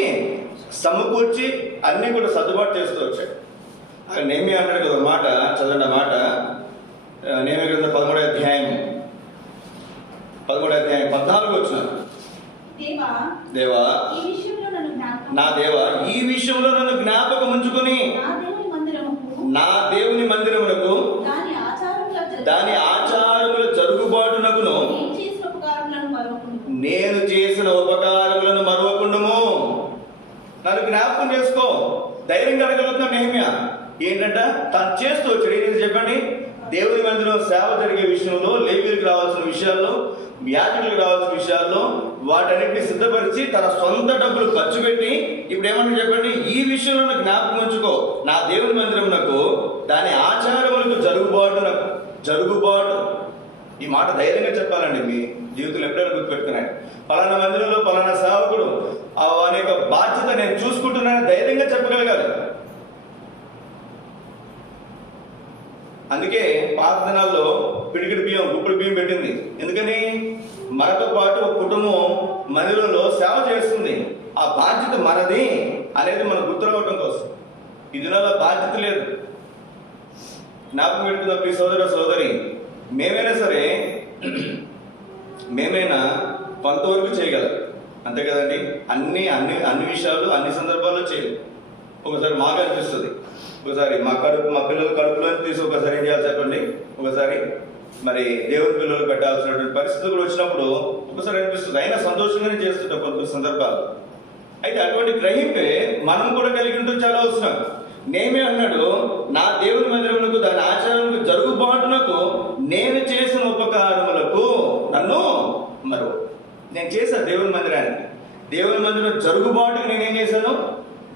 సమకూర్చి అన్ని కూడా సర్దుబాటు చేస్తూ వచ్చాడు. అక్కడ నేమి అంటాడు కదా మాట, చదవండి ఆ మాట. నేమి గ్రంథం 13వ అధ్యాయం 14 వచ్చిన. దేవా నా దేవా, ఈ విషయంలో నన్ను జ్ఞాపకం ఉంచుకొని నా దేవుని మందిరమునకు దాని ఆచారముల జరుగుబాటునకును నేను చేసిన ఉపకారములను మరవకుండము. నన్ను జ్ఞాపకం చేసుకో. ధైర్యంగా అడగలుగుతున్నాడు నెహెమ్యా. ఏంటంట? తను చేస్తూ వచ్చాడు. ఏం చెప్పండి? దేవుని మందిరం సేవ జరిగే విషయంలో, లేవీలకు రావాల్సిన విషయాల్లో, యాజకులకు రావాల్సిన విషయాల్లో వాటన్నిటిని సిద్ధపరిచి తన సొంత డబ్బులు ఖర్చు పెట్టి ఇప్పుడు ఏమంటారు చెప్పండి? ఈ విషయంలో జ్ఞాపకం ఉంచుకో, నా దేవుని మందిరమునకు దాని ఆచారములకు జరుగుబాటు. ఈ మాట ధైర్యంగా చెప్పాలండి. మీ జీవితంలో ఎప్పుడైనా గుర్తుపెట్టుకున్నాడు, పలానా మందిరంలో పలానా సేవకుడు అనేక బాధ్యత నేను చూసుకుంటున్నాను ధైర్యంగా చెప్పగలగాలి. అందుకే పాత దినాల్లో పిడికిడి బియ్యం, గుప్పుడు బియ్యం పెట్టింది. ఎందుకని? మనతో పాటు ఒక కుటుంబం మందిరంలో సేవ చేస్తుంది, ఆ బాధ్యత మనది అనేది మనం గుర్తురావటం కోసం. ఈ దినాల్లో బాధ్యత లేదు. జ్ఞాపకం పెట్టుకున్న ప్రియ సోదరి, మేమైనా కొంతవరకు చేయగలం, అంతే కదండి. అన్ని విషయాలు అన్ని సందర్భాల్లో చేయలేదు. ఒకసారి మాకు అనిపిస్తుంది, ఒకసారి మా పిల్లల కడుపులో తీసి ఒకసారి ఏం చేయాలి చెప్పండి, ఒకసారి మరి దేవుని పిల్లలు పెట్టాల్సినటువంటి పరిస్థితులు కూడా వచ్చినప్పుడు ఒకసారి అనిపిస్తుంది. అయినా సంతోషంగానే చేస్తుంటాం కొన్ని సందర్భాలు. అయితే అటువంటి గ్రహింపే మనం కూడా కలిగి ఉండటం చాలా అవసరం. నేమే అన్నాడు, నా దేవుని మందిరమునకు దాని ఆచారములకు జరుగుబాటునకు నేను చేసిన ఉపకారములకు నన్ను నేను చేశాను. దేవుని మందిరం జరుగుబాటుకి నేనేం చేశాను?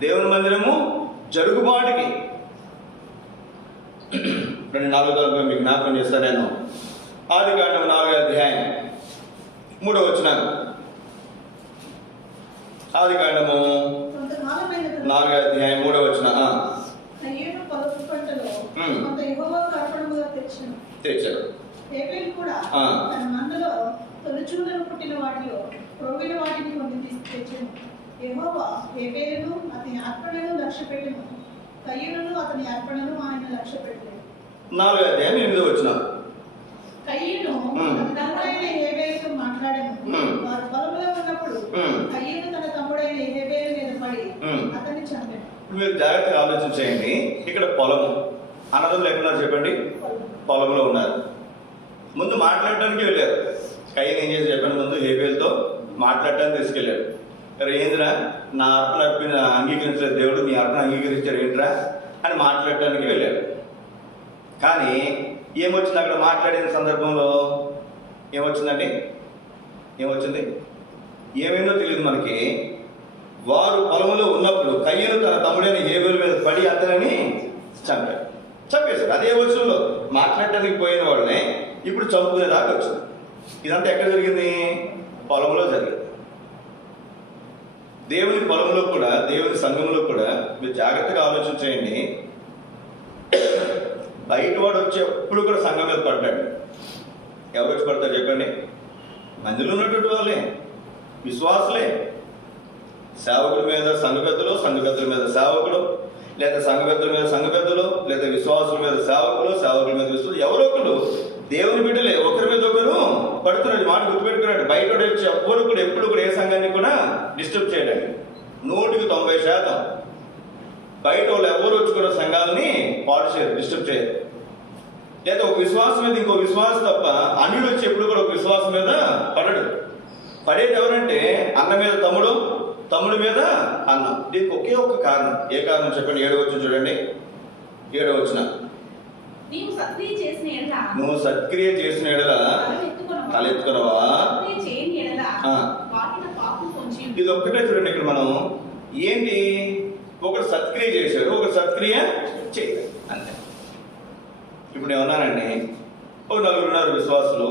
దేవుని మందిరము జరుగుబాటుకి 4 మీకు జ్ఞాపకం చేస్తాను నేను. ఆదికాండం 4వ అధ్యాయం 3వ వచనం. ఆదికాండము 4వ అధ్యాయం 3వ వచనం. కయ్యూను పొలపు పంటలో కొంత యెహోవాకు అర్పణముగా తెచ్చారు. హేబెలు కూడా తన మందలో తొలిచూలను పుట్టిన వాటిలో ప్రోగిన వాటిని కొన్ని తెచ్చాను. యెహోవా హేబెలును అతని అర్పణను లక్ష్యపెట్టెను, కయ్యూనును అతని అర్పణను ఆయన లక్ష్యపెట్టలేదు. 4వ అధ్యాయం 8వ వచనం. కయ్యూను తన తమ్ముడైన హేబెలుతో మాట్లాడెను. వారు పొలంలో ఉన్నప్పుడు కయ్యూను తన తమ్ముడైన హేబెలు మీద పడి అతన్ని చంపాడు. మీరు జాగ్రత్తగా ఆలోచన చేయండి. ఇక్కడ పొలము, అన్నదమ్ములు ఎక్కడున్నారు చెప్పండి? పొలంలో ఉన్నారు. ముందు మాట్లాడటానికి వెళ్ళారు. కయ్యను ఏం చేసి చెప్పండి? ముందు హేబెలుతో మాట్లాడటానికి తీసుకెళ్ళాడు. మరి ఏందిరా, నా అర్పణ అంగీకరించలేదు దేవుడు, నీ అర్పణ అంగీకరించాడు ఏంట్రా అని మాట్లాడటానికి వెళ్ళాడు. కానీ ఏమొచ్చింది అక్కడ మాట్లాడిన సందర్భంలో? ఏమొచ్చిందండి? ఏమొచ్చింది? ఏమైందో తెలియదు మనకి. వారు పొలంలో ఉన్నప్పుడు కయ్యను తన తమ్ముడైన హేబెలు మీద పడి అతనిని చంపేశాడు. అదే వచనంలో మాట్లాడటానికి పోయిన వాళ్ళనే ఇప్పుడు చంపుకునేదాకా వచ్చింది. ఇదంతా ఎక్కడ జరిగింది? పొలంలో జరిగింది. దేవుని పొలంలో కూడా, దేవుని సంఘంలో కూడా మీరు జాగ్రత్తగా ఆలోచన చేయండి. బయట వాడు వచ్చి ఎప్పుడు కూడా సంఘం మీద పడ్డాడు. ఎవరు వచ్చి పడతారు చెప్పండి? మందిలో ఉన్నటువంటి వాళ్ళే, విశ్వాసులే. సేవకుల మీద సంఘ పెద్దలు, సంఘ పెద్దల మీద సేవకులు, లేదా సంఘ పెద్దల మీద సంఘ పెద్దలు, లేదా విశ్వాసుల మీద సేవకులు, సేవకుల మీద విశ్వాసులు, ఎవరో ఒకరు దేవుని బిడ్డలే ఒకరి మీద ఒకరు పడుతున్నాడు. మాట గుర్తుపెట్టుకున్నాడు. బయట వచ్చి ఎప్పుడు కూడా ఏ సంఘాన్ని కూడా డిస్టర్బ్ చేయడానికి 100% బయట వాళ్ళు ఎవరు వచ్చి కూడా సంఘాలని పాడు చేయరు, డిస్టర్బ్ చేయరు. లేదా ఒక విశ్వాసం మీద ఇంకో విశ్వాసం తప్ప అన్యుడు వచ్చి ఎప్పుడు కూడా ఒక విశ్వాసం మీద పడడు. పడేది ఎవరంటే అన్న మీద తమ్ముడు, తమ్ముడి మీద అన్న. దీనికి ఒకే ఒక్క కారణం. ఏ కారణం చెప్పండి? 7వ వచనం చూడండి. 7వ వచనం. నువ్వు సత్క్రియ చేసిన ఎడల తలెత్తుకునవా? ఇది ఒక్కటే చూడండి. ఇక్కడ మనం ఏంటి, ఒకరు సత్క్రియ చేశాడు, ఒకరు సత్క్రియ చేయలేదు, అంతే. ఇప్పుడు ఏమన్నానండి, ఒక 4 ఉన్నారు విశ్వాసులు.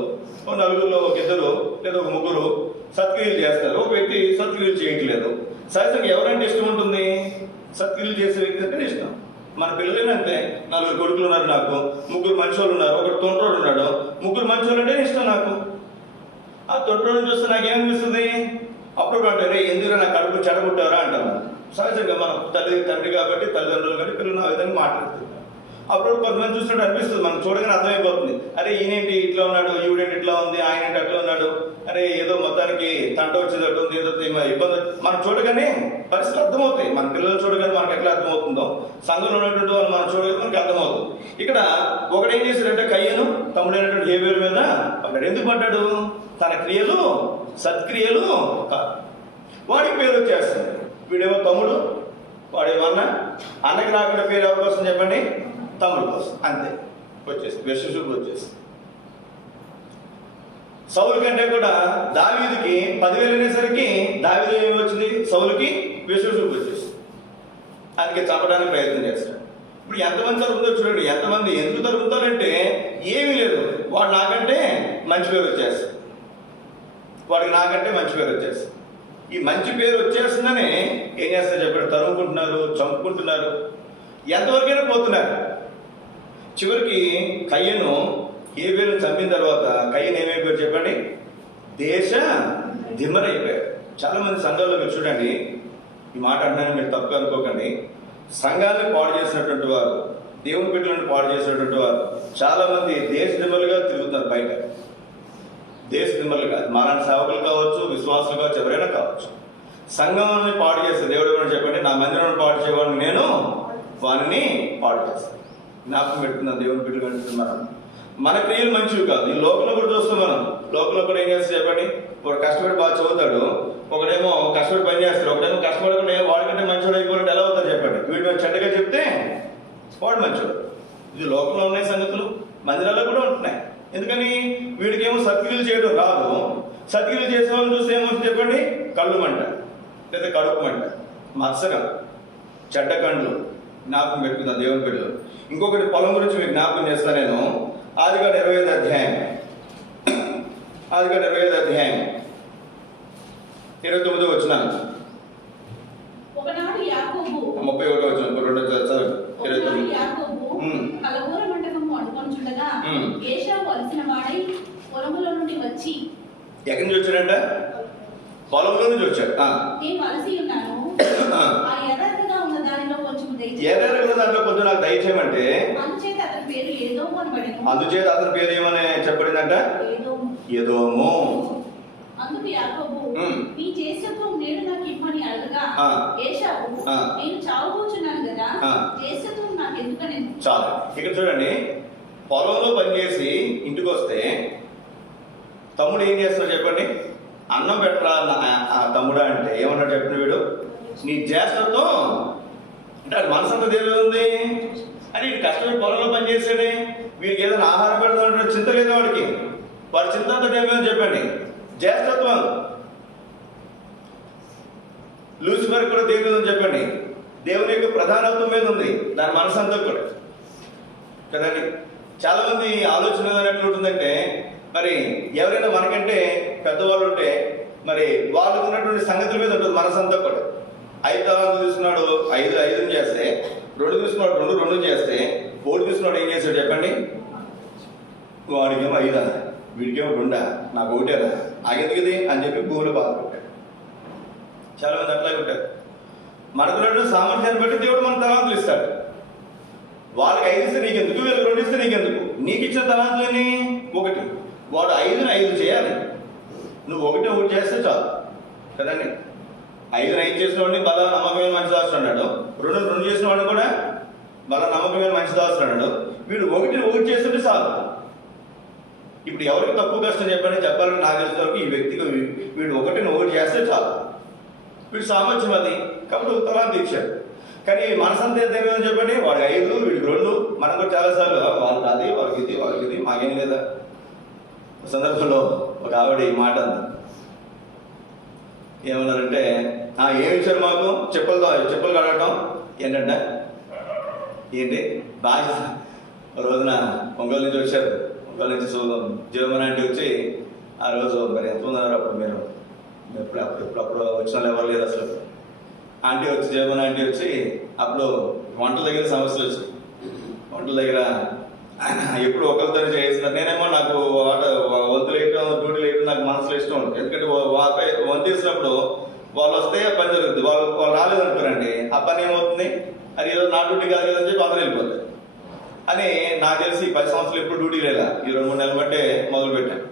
ఒక 4లో ఒక 2 లేదా ఒక 3 సత్క్రియలు చేస్తారు. ఒక వ్యక్తి సత్క్రియలు చేయట్లేదు. సహజంగా ఎవరంటే ఇష్టం ఉంటుంది? సత్క్రియలు చేసే వ్యక్తి అంటే ఇష్టం. మన పిల్లలైనా అంతే. 4 కొడుకులు ఉన్నారు నాకు, 3 మంచోళ్ళు ఉన్నారు, ఒకటి తొంట్రోడు ఉన్నాడు. 3 మంచోళ్ళు అంటే ఇష్టం నాకు. ఆ తొంట్రోడుని చూస్తే నాకేమనిపిస్తుంది? అప్పుడు అంటే ఎందుకు నా కడుపు చెడగొట్టారా అంటారు. సహజంగా మనం తండ్రి కాబట్టి, తల్లిదండ్రులు కాబట్టి పిల్లలు ఆ విధంగా మాట్లాడుతున్నారు. అప్పుడు కొంతమంది చూసినట్టు అనిపిస్తుంది, మనం చూడగానే అర్థమైపోతుంది. అరే ఈయనేంటి ఇట్లా ఉన్నాడు, ఈవిడేంటి ఇట్లా ఉంది, ఆయన ఏంటి అట్లా ఉన్నాడు, అరే ఏదో మొత్తానికి తంట వచ్చేటట్టు ఉంది, ఏదో ఇబ్బంది. మనం చూడగానే పరిస్థితులు అర్థమవుతాయి. మన పిల్లలు చూడగానే మనకి ఎట్లా అర్థమవుతుందో, సంఘంలో ఉన్నటువంటి వాళ్ళు మనం చూడగానే మనకి అర్థమవుతుంది. ఇక్కడ ఒకడేం చేశాడంటే కయ్యను తమ్ముడైనటువంటి హేబెలు మీద పడ్డాడు. ఎందుకు పడ్డాడు? తన క్రియలు సత్క్రియలు కాదు. వాడికి పేరు వచ్చేస్తుంది. వీడేమో తమ్ముడు, వాడేమో అన్నకి రాకుండా పేరు ఎవరి కోసం చెప్పండి? తమ్ముడు కోసం, అంతే. వచ్చేసి విశ్వసూపు వచ్చేసి సౌలు కంటే కూడా దావీదుకి 10,000 అనేసరికి దావీదు ఏమి వచ్చింది? సౌలుకి విశ్వసూపు వచ్చేసి అందుకే చంపడానికి ప్రయత్నం చేస్తాడు. ఇప్పుడు ఎంతమంది తరుగుతుందో చూడండి. ఎంతమంది ఎందుకు తరుగుతారంటే ఏమీ లేదు, వాడు నాకంటే మంచి పేరు వచ్చేస్తుంది, వాడికి నాకంటే మంచి పేరు వచ్చేస్తుంది. ఈ మంచి పేరు వచ్చేస్తుందని ఏం చేస్తారు చెప్పండి? తరుముకుంటున్నారు, చంపుకుంటున్నారు, ఎంతవరకైనా పోతున్నారు. చివరికి కయ్యను హేబెలును చంపిన తర్వాత కయ్యను ఏమైపోయాడు చెప్పండి? దేశ దిమ్మరైపోయాడు. చాలా మంది సంఘాల్లో మీరు చూడండి, ఈ మాట అంటున్నాను మీరు తప్పుగా అనుకోకండి. సంఘాన్ని పాడు చేసినటువంటి వారు, దేవుని బిడ్డలను పాడు చేసినటువంటి వారు చాలా మంది దేశ దిమ్మలుగా తిరుగుతున్నారు బయట. దేశ దిమ్మలు కాదు, మాలాంటి సేవకులు కావచ్చు, విశ్వాసులు కావచ్చు, ఎవరైనా కావచ్చు. సంఘాన్ని పాడు చేస్తే దేవుడు ఏమని చెప్పండి? నా మందిరాన్ని పాడు చేయవాడిని నేను వారిని పాడు చేస్తాను. జ్ఞాపకం పెట్టుకున్నాను దేవుని బిడ్డలు అంటున్నాను. మన క్రియలు మంచివి కాదు. ఈ లోకంలో కూడా చూస్తాం మనం. లోకంలో కూడా ఏం చేస్తే చెప్పండి? ఒకడు కష్టపడి బాగా చదువుతాడు, ఒకడేమో కష్టపడి పని చేస్తాడు, ఒకడేమో కష్టపడకుండా వాడికంటే మంచివాడు అయిపోయినట్టు ఎలా అవుతారు చెప్పండి? వీడు చెడ్డగా చెప్తే వాడు మంచివాడు. ఇది లోకంలో ఉన్నాయి సంగతులు, మందిరాల్లో కూడా ఉంటున్నాయి. ఎందుకని? వీడికేమో సత్క్రియలు చేయడం రాదు. సత్క్రియలు చేసే వాళ్ళని చూస్తే ఏమవుతుంది చెప్పండి? కళ్ళు మంట, లేదా కడుపు మంట, మత్సరం, చెడ్డ కండ్లు, జ్ఞాపకం పెట్టుకుందాం దేవుని బిడ్డలు. ఇంకొకటి పొలం గురించి మీకు జ్ఞాపకం చేస్తాను నేను. ఆదికాండం 25వ అధ్యాయం 29వ వచనం, ఒకనాడు యాకోబు 31వ వచనం, 2 చదవండి. ఒకనాడు యాకోబు కలబూర మంటకము వండుకొనుచుండగా ఏశావు అలసిన వాడై పొలములో నుండి వచ్చి. ఎక్కడి నుంచి వచ్చాడంట? పొలంలో నుంచి వచ్చాడు. నేను అలసి ఉన్నాను, ఆ యథార్థంగా ఉన్న దానిలో కొంచెం దాంట్లో కొంచెం నాకు దయచేయమంటే, అందుచేత అతని పేరు ఏదోము అనబడెను. అందుచేత అతని పేరు ఏమని చెప్పబడిందంట? ఏదోము. అందుకు యాకోబు నీ జ్యేష్ఠత్వం నేడు నాకు ఇమ్మని అడగగా ఏశావు నేను చావబోచున్నాను కదా, జ్యేష్ఠత్వం నాకు ఎందుకని. చాలు. ఇక్కడ చూడండి, పొలంలో పనిచేసి ఇంటికి వస్తే తమ్ముడు ఏం చేస్తాడు చెప్పండి? అన్నం పెట్టరా ఆ తమ్ముడా అంటే ఏమన్నాడు చెప్పండి? వీడు నీ జ్యేష్ఠత్వం అంటే అది మనసంతా దేవుడు ఉంది అని వీడు కష్టపడి పొలంలో పనిచేసాడే, వీడికి ఏదైనా ఆహారం పెడతాడు చింత లేదా వాడికి? వాడి చింత అంతా దేవుడు చెప్పండి. జ్యేష్ఠత్వం లూసిఫర్ కూడా దేవుడు ఉంది చెప్పండి. దేవుని యొక్క ప్రధానత్వం మీద ఉంది దాని మనసంతా కూడా కదండి. చాలా మంది ఆలోచన ఎట్లా ఉంటుందంటే, మరి ఎవరైనా మనకంటే పెద్దవాళ్ళు ఉంటే మరి వాళ్ళకు ఉన్నటువంటి సంగతుల మీద ఉంటుంది మనసంతా కూడా. 5 తలాంతులు తీసుకున్నాడు, 5 చేస్తే, 2 తీసుకున్నాడు, 2 చేస్తే, 1 తీసుకున్నాడు, ఏం చేశాడు చెప్పండి? వాడికేమో 5, వీడికేమో 2, నాకు 1 ఆగెందుకు ఇది అని చెప్పి భూమిలో బాధపడ్డాడు. చాలా మంది అట్లాగే ఉంటారు. మనకున్నటువంటి సామర్థ్యాన్ని బట్టి దేవుడు మన తలాంతులు ఇస్తాడు. వాళ్ళకి 5 ఇస్తే నీకెందుకు, వీళ్ళకి 2 ఇస్తే నీకెందుకు? నీకు ఇచ్చిన తలాంతులని 1, వాడు 5ని 5 చేయాలి, నువ్వు 1 చేస్తే చాలు కదండి. 5ని 5 చేసిన వాడిని బల నమ్మకమైన మంచి దాస్తుడు అన్నాడు, 2 చేసిన వాడిని కూడా బల నమ్మకమైన మంచి దాస్తుడు అన్నాడు. వీడు 1 చేస్తుంటే చాలు. ఇప్పుడు ఎవరికి తక్కువ కష్టం చెప్పాలని నాకు తెలిసిన వరకు ఈ వ్యక్తికి వీడు 1 చేస్తే చాలు, వీడు సామర్థ్యం అది కాబట్టి తలాంతు ఇచ్చాడు. కానీ మనసంతా ఏమని చెప్పండి? వాడు 5, వీడికి 2. మనం కూడా చాలాసార్లు వాళ్ళకి అది, వాళ్ళకి ఇది మాకేం లేదా. సందర్భంలో ఒక ఆవిడ ఈ మాట అంది. ఏమన్నారంటే, ఏమి ఇచ్చారు మాకు? చెప్పులు కడగటం ఏంటంటే ఏంటి బాగా రోజున ఒంగోలు నుంచి వచ్చారు. ఒంగోలు నుంచి జీవమని అంటే వచ్చి ఆ రోజు మరి ఎంతమంది ఉన్నారు అప్పుడు? మీరు ఎప్పుడప్పుడు వచ్చిన వాళ్ళు ఎవరు లేరు అసలు. ఆంటీ వచ్చి జీవమని ఆంటీ వచ్చి అప్పుడు వంటల దగ్గర సమస్యలు వచ్చాయి. వంటల దగ్గర ఎప్పుడు ఒకరితో చేస్తున్నారు. నేనేమో నాకు వంతులు వేయటం, డ్యూటీలు వేయటం నాకు మనసులో ఇష్టం ఉంటుంది. ఎందుకంటే వంతు వేసినప్పుడు వాళ్ళు వస్తే పని జరుగుతుంది, వాళ్ళు రాలేదనుకోరండి, ఆ పని ఏమవుతుంది? అది ఏదో నా డ్యూటీ కాదు కదని చెప్పి అందరూ వెళ్ళిపోతారు అని. నాకు తెలిసి 10 సంవత్సరాలు ఎప్పుడు డ్యూటీ లేదా, ఈ 2-3 నెలలు బట్టే మొదలు పెట్టాను.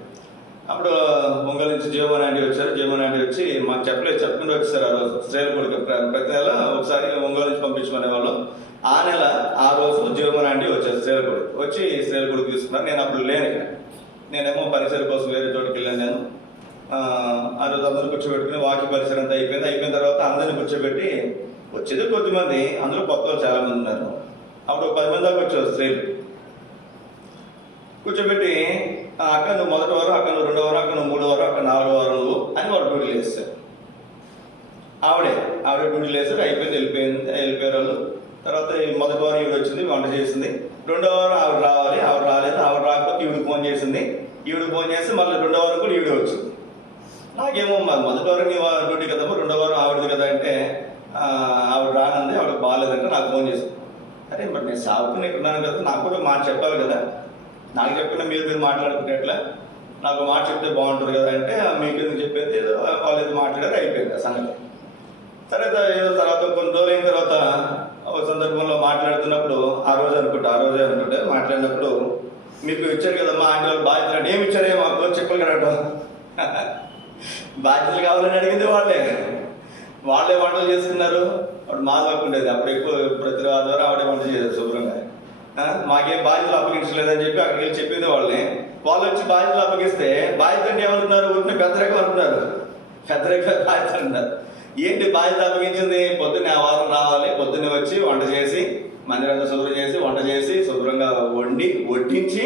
అప్పుడు ఒంగోలు నుంచి జీవమని ఆంటీ వచ్చారు. జీవమని ఆంటీ వచ్చి మాకు చెప్పుకుంటూ వచ్చేసారు. ఆ రోజు శ్రేలకొడికి ప్రతి నెల ఒకసారి ఒంగోలు నుంచి పంపించుకునే వాళ్ళు. ఆ నెల ఆ రోజు జీవమని ఆంటీ వచ్చారు శ్రేలకొడికి. వచ్చి శ్రేలకొడికి తీసుకున్నారు. నేను అప్పుడు లేను ఇక్కడ, నేనేమో పరిసర కోసం వేరే చోటుకి వెళ్ళాను. నేను ఆ రోజు అందరూ కూర్చోబెట్టుకుని వాకి పరిసరం అంతా అయిపోయిన తర్వాత అందరిని కూర్చోబెట్టి వచ్చేది కొద్దిమంది, అందులో కొత్త వాళ్ళు చాలా మంది ఉన్నారు. అప్పుడు 10 మంది దాకా వచ్చారు స్త్రీలు. కూర్చోబెట్టి అక్క నువ్వు 1వ వారం, అక్క నువ్వు 2వ వారం, అక్క నువ్వు 3వ వారం, అక్క 4వ వారం నువ్వు అని వాళ్ళు డ్యూటీలు వేస్తారు. ఆవిడ డ్యూటీలు వేస్తారు. వెళ్ళిపోయారు వాళ్ళు. తర్వాత 1వ వారం ఈవిడ వచ్చింది, వంట చేసింది. 2వ వారం ఆవిడ రావాలి, ఆవిడ రాలేదు. ఆవిడ రాకపోతే ఈవిడికి ఫోన్ చేసింది. ఈవిడికి ఫోన్ చేస్తే మళ్ళీ 2వ వారం కూడా ఈవిడ వచ్చింది. నాకేమో 1వ వారం నీ డ్యూటీ కదమ్మా, 2వ వారం ఆవిడది కదా అంటే ఆవిడ రానంది, ఆవిడకి బాగాలేదంటే నాకు ఫోన్ చేసింది. అరే మరి నేను సాగుకుని ఉన్నాను కదా, నాకు కూడా మాట చెప్పాలి కదా, నాకు చెప్పిన మీరు మాట్లాడుకుంటే ఎట్లా, నాకు మాట చెప్తే బాగుంటుంది కదా అంటే మీకు ఎందుకు చెప్పేది, ఏదో వాళ్ళు ఏదో మాట్లాడారు, అయిపోయింది ఆ సంగతి. తర్వాత కొన్ని రోజులు అయిన తర్వాత ఒక సందర్భంలో మాట్లాడుతున్నప్పుడు ఆ రోజే అనుకుంటే మాట్లాడినప్పుడు మీకు ఇచ్చారు కదమ్మా ఆయన వాళ్ళు బాధ్యతలు అంటే ఏమి ఇచ్చారే మాకు చెప్పులు కడగటం బాధ్యతలు కావాలని అడిగింది వాళ్ళే వంటలు చేసుకున్నారు. అప్పుడు మా దాకా ఉండేది, అప్పుడు ఎక్కువ ప్రతి ఆదివారం ఆవిడే వంట చేశారు శుభ్రంగా. మాకేం బాధ్యతలు అప్పగించలేదని చెప్పి అక్కడికి వెళ్ళి చెప్పింది వాళ్ళని. వాళ్ళు వచ్చి బాధ్యతలు అప్పగిస్తే బాధ్యత అంటే ఏమంటున్నారు? ఊరిని పెద్దరేఖ అంటున్నారు, పెద్దరేఖ బాధ్యత అంటున్నారు. ఏంటి బాధ్యత అప్పగించింది? పొద్దున్నే ఆ వారం రావాలి, పొద్దున్నే వచ్చి వంట చేసి మందిరంతా శుభ్రం చేసి వంట చేసి శుభ్రంగా వడ్డించి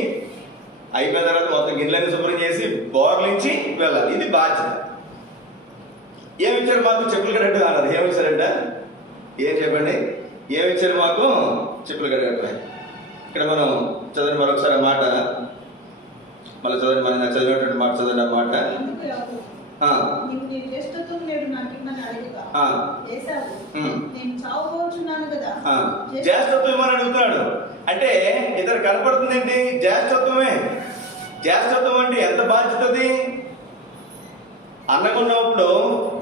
అయిపోయిన తర్వాత మొత్తం గిన్నెలన్నీ శుభ్రం చేసి బోర్లించి వెళ్ళాలి. ఇది బాధ్యత. ఏమిచ్చారు మాకు? చెప్పులు కరెక్ట్ అన్నారు. ఏమిచ్చారంట? ఏం చెప్పండి? ఏమి ఇచ్చారు మాకు? చెప్పులు కడగట్లే. ఇక్కడ మనం చదవండి మరొకసారి ఆ మాట, మళ్ళీ చదవండి, మనం చదివినటువంటి మాట చదవండి ఆ మాట. ఎందుకు యాకోబు, నీవు నీ జ్యేష్ఠత్వం నేడు నాకు ఇమ్మని అడగగా, ఏశావు, నేను చావబోచున్నాను కదా. జ్యేష్ఠత్వం ఇమ్మని అడుగుతున్నాడు. అంటే ఇతరు కనపడుతుంది ఏంటి? జ్యేష్ఠత్వమే. జ్యేష్ఠత్వం అంటే ఎంత బాధ్యతది? అన్నకున్నప్పుడు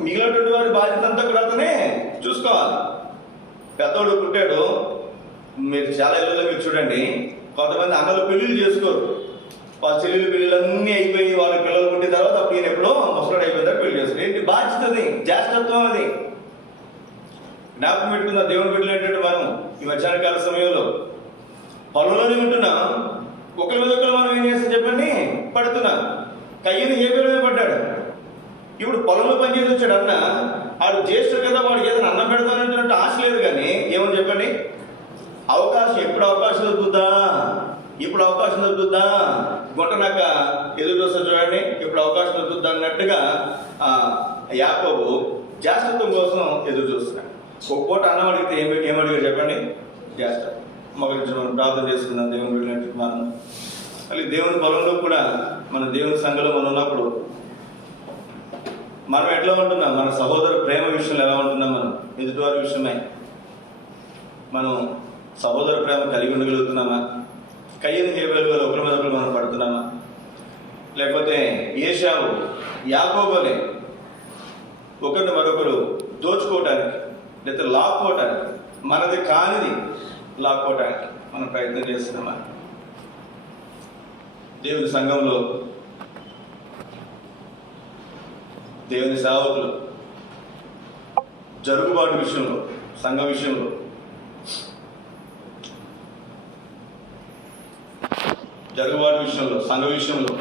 మిగిలినటువంటి వారి బాధ్యత అంతా కూడా అతనే చూసుకోవాలి. పెద్దోడు పుట్టాడు, మీరు చాలా ఇళ్ళలో మీరు చూడండి, కొంతమంది అన్నలు పెళ్ళిళ్ళు చేసుకోరు. వాళ్ళ చెల్లెలు పెళ్ళిళ్ళన్నీ అయిపోయి వాళ్ళ పిల్లలు పుట్టిన తర్వాత అప్పుడు ఈయన ఎప్పుడో ముసలాడు అయిపోయిన తర్వాత పెళ్లి చేస్తారు. ఏంటి బాధ్యతది? జ్యేష్ఠత్వం అది. జ్ఞాపకం పెట్టుకుందాం, దేవుని బిడ్డలు మనం ఈ మధ్యాహ్నకాల సమయంలో పొలంలోనే ఉంటున్నాం, ఒకరి మీద ఒకరు మనం ఏం చేస్తాం చెప్పండి, పడుతున్నాం. కయ్యను హేబేలు మీద పడ్డాడు. ఇప్పుడు పొలంలో పనిచేసి వచ్చాడు అన్న, ఆడు జ్యేష్ఠుడు కదా, వాడికి ఏదైనా అన్నం పెడతానంటే ఆశ లేదు. కానీ ఏమని చెప్పండి, అవకాశం ఎప్పుడు అవకాశం దొరుకుతుందా, ఇప్పుడు అవకాశం దొరుకుతుందా, గుంటనాక ఎదురు చూస్తారు చూడండి, ఇప్పుడు అవకాశం దొరుకుతుందా అన్నట్టుగా యాకోబు జ్యేష్ఠత్వం కోసం ఎదురు చూస్తున్నాడు. ఒక పూట అన్నం అడిగితే ఏమడిగారు చెప్పండి? జ్యేష్ఠ. మొదటి మనం ప్రార్థన చేసుకుందాం దేవుని వెళ్ళినట్టు. మనం మళ్ళీ దేవుని పొలంలో కూడా మన దేవుని సంఘంలో మనం ఉన్నప్పుడు మనం ఎట్లా ఉంటున్నాం, మన సహోదర ప్రేమ విషయంలో ఎలా ఉంటున్నాం, మనం ఎదుటివారి విషయమై మనం సహోదర ప్రేమ కలిగి ఉండగలుగుతున్నామా? కయ్యను హేబేలు వల్ల ఒకరి మీద ఒకరు మనం పడుతున్నామా? లేకపోతే ఏశావు యాకోబులే ఒకరిని మరొకరు దోచుకోవటానికి లేదా లాక్కోవటానికి, మనది కానిది లాక్కోవటానికి మనం ప్రయత్నం చేస్తున్నామా? దేవుని సంఘంలో దేవుని సేవకులు జరుగుబాటు విషయంలో, సంఘ విషయంలో సంఘ విషయంలో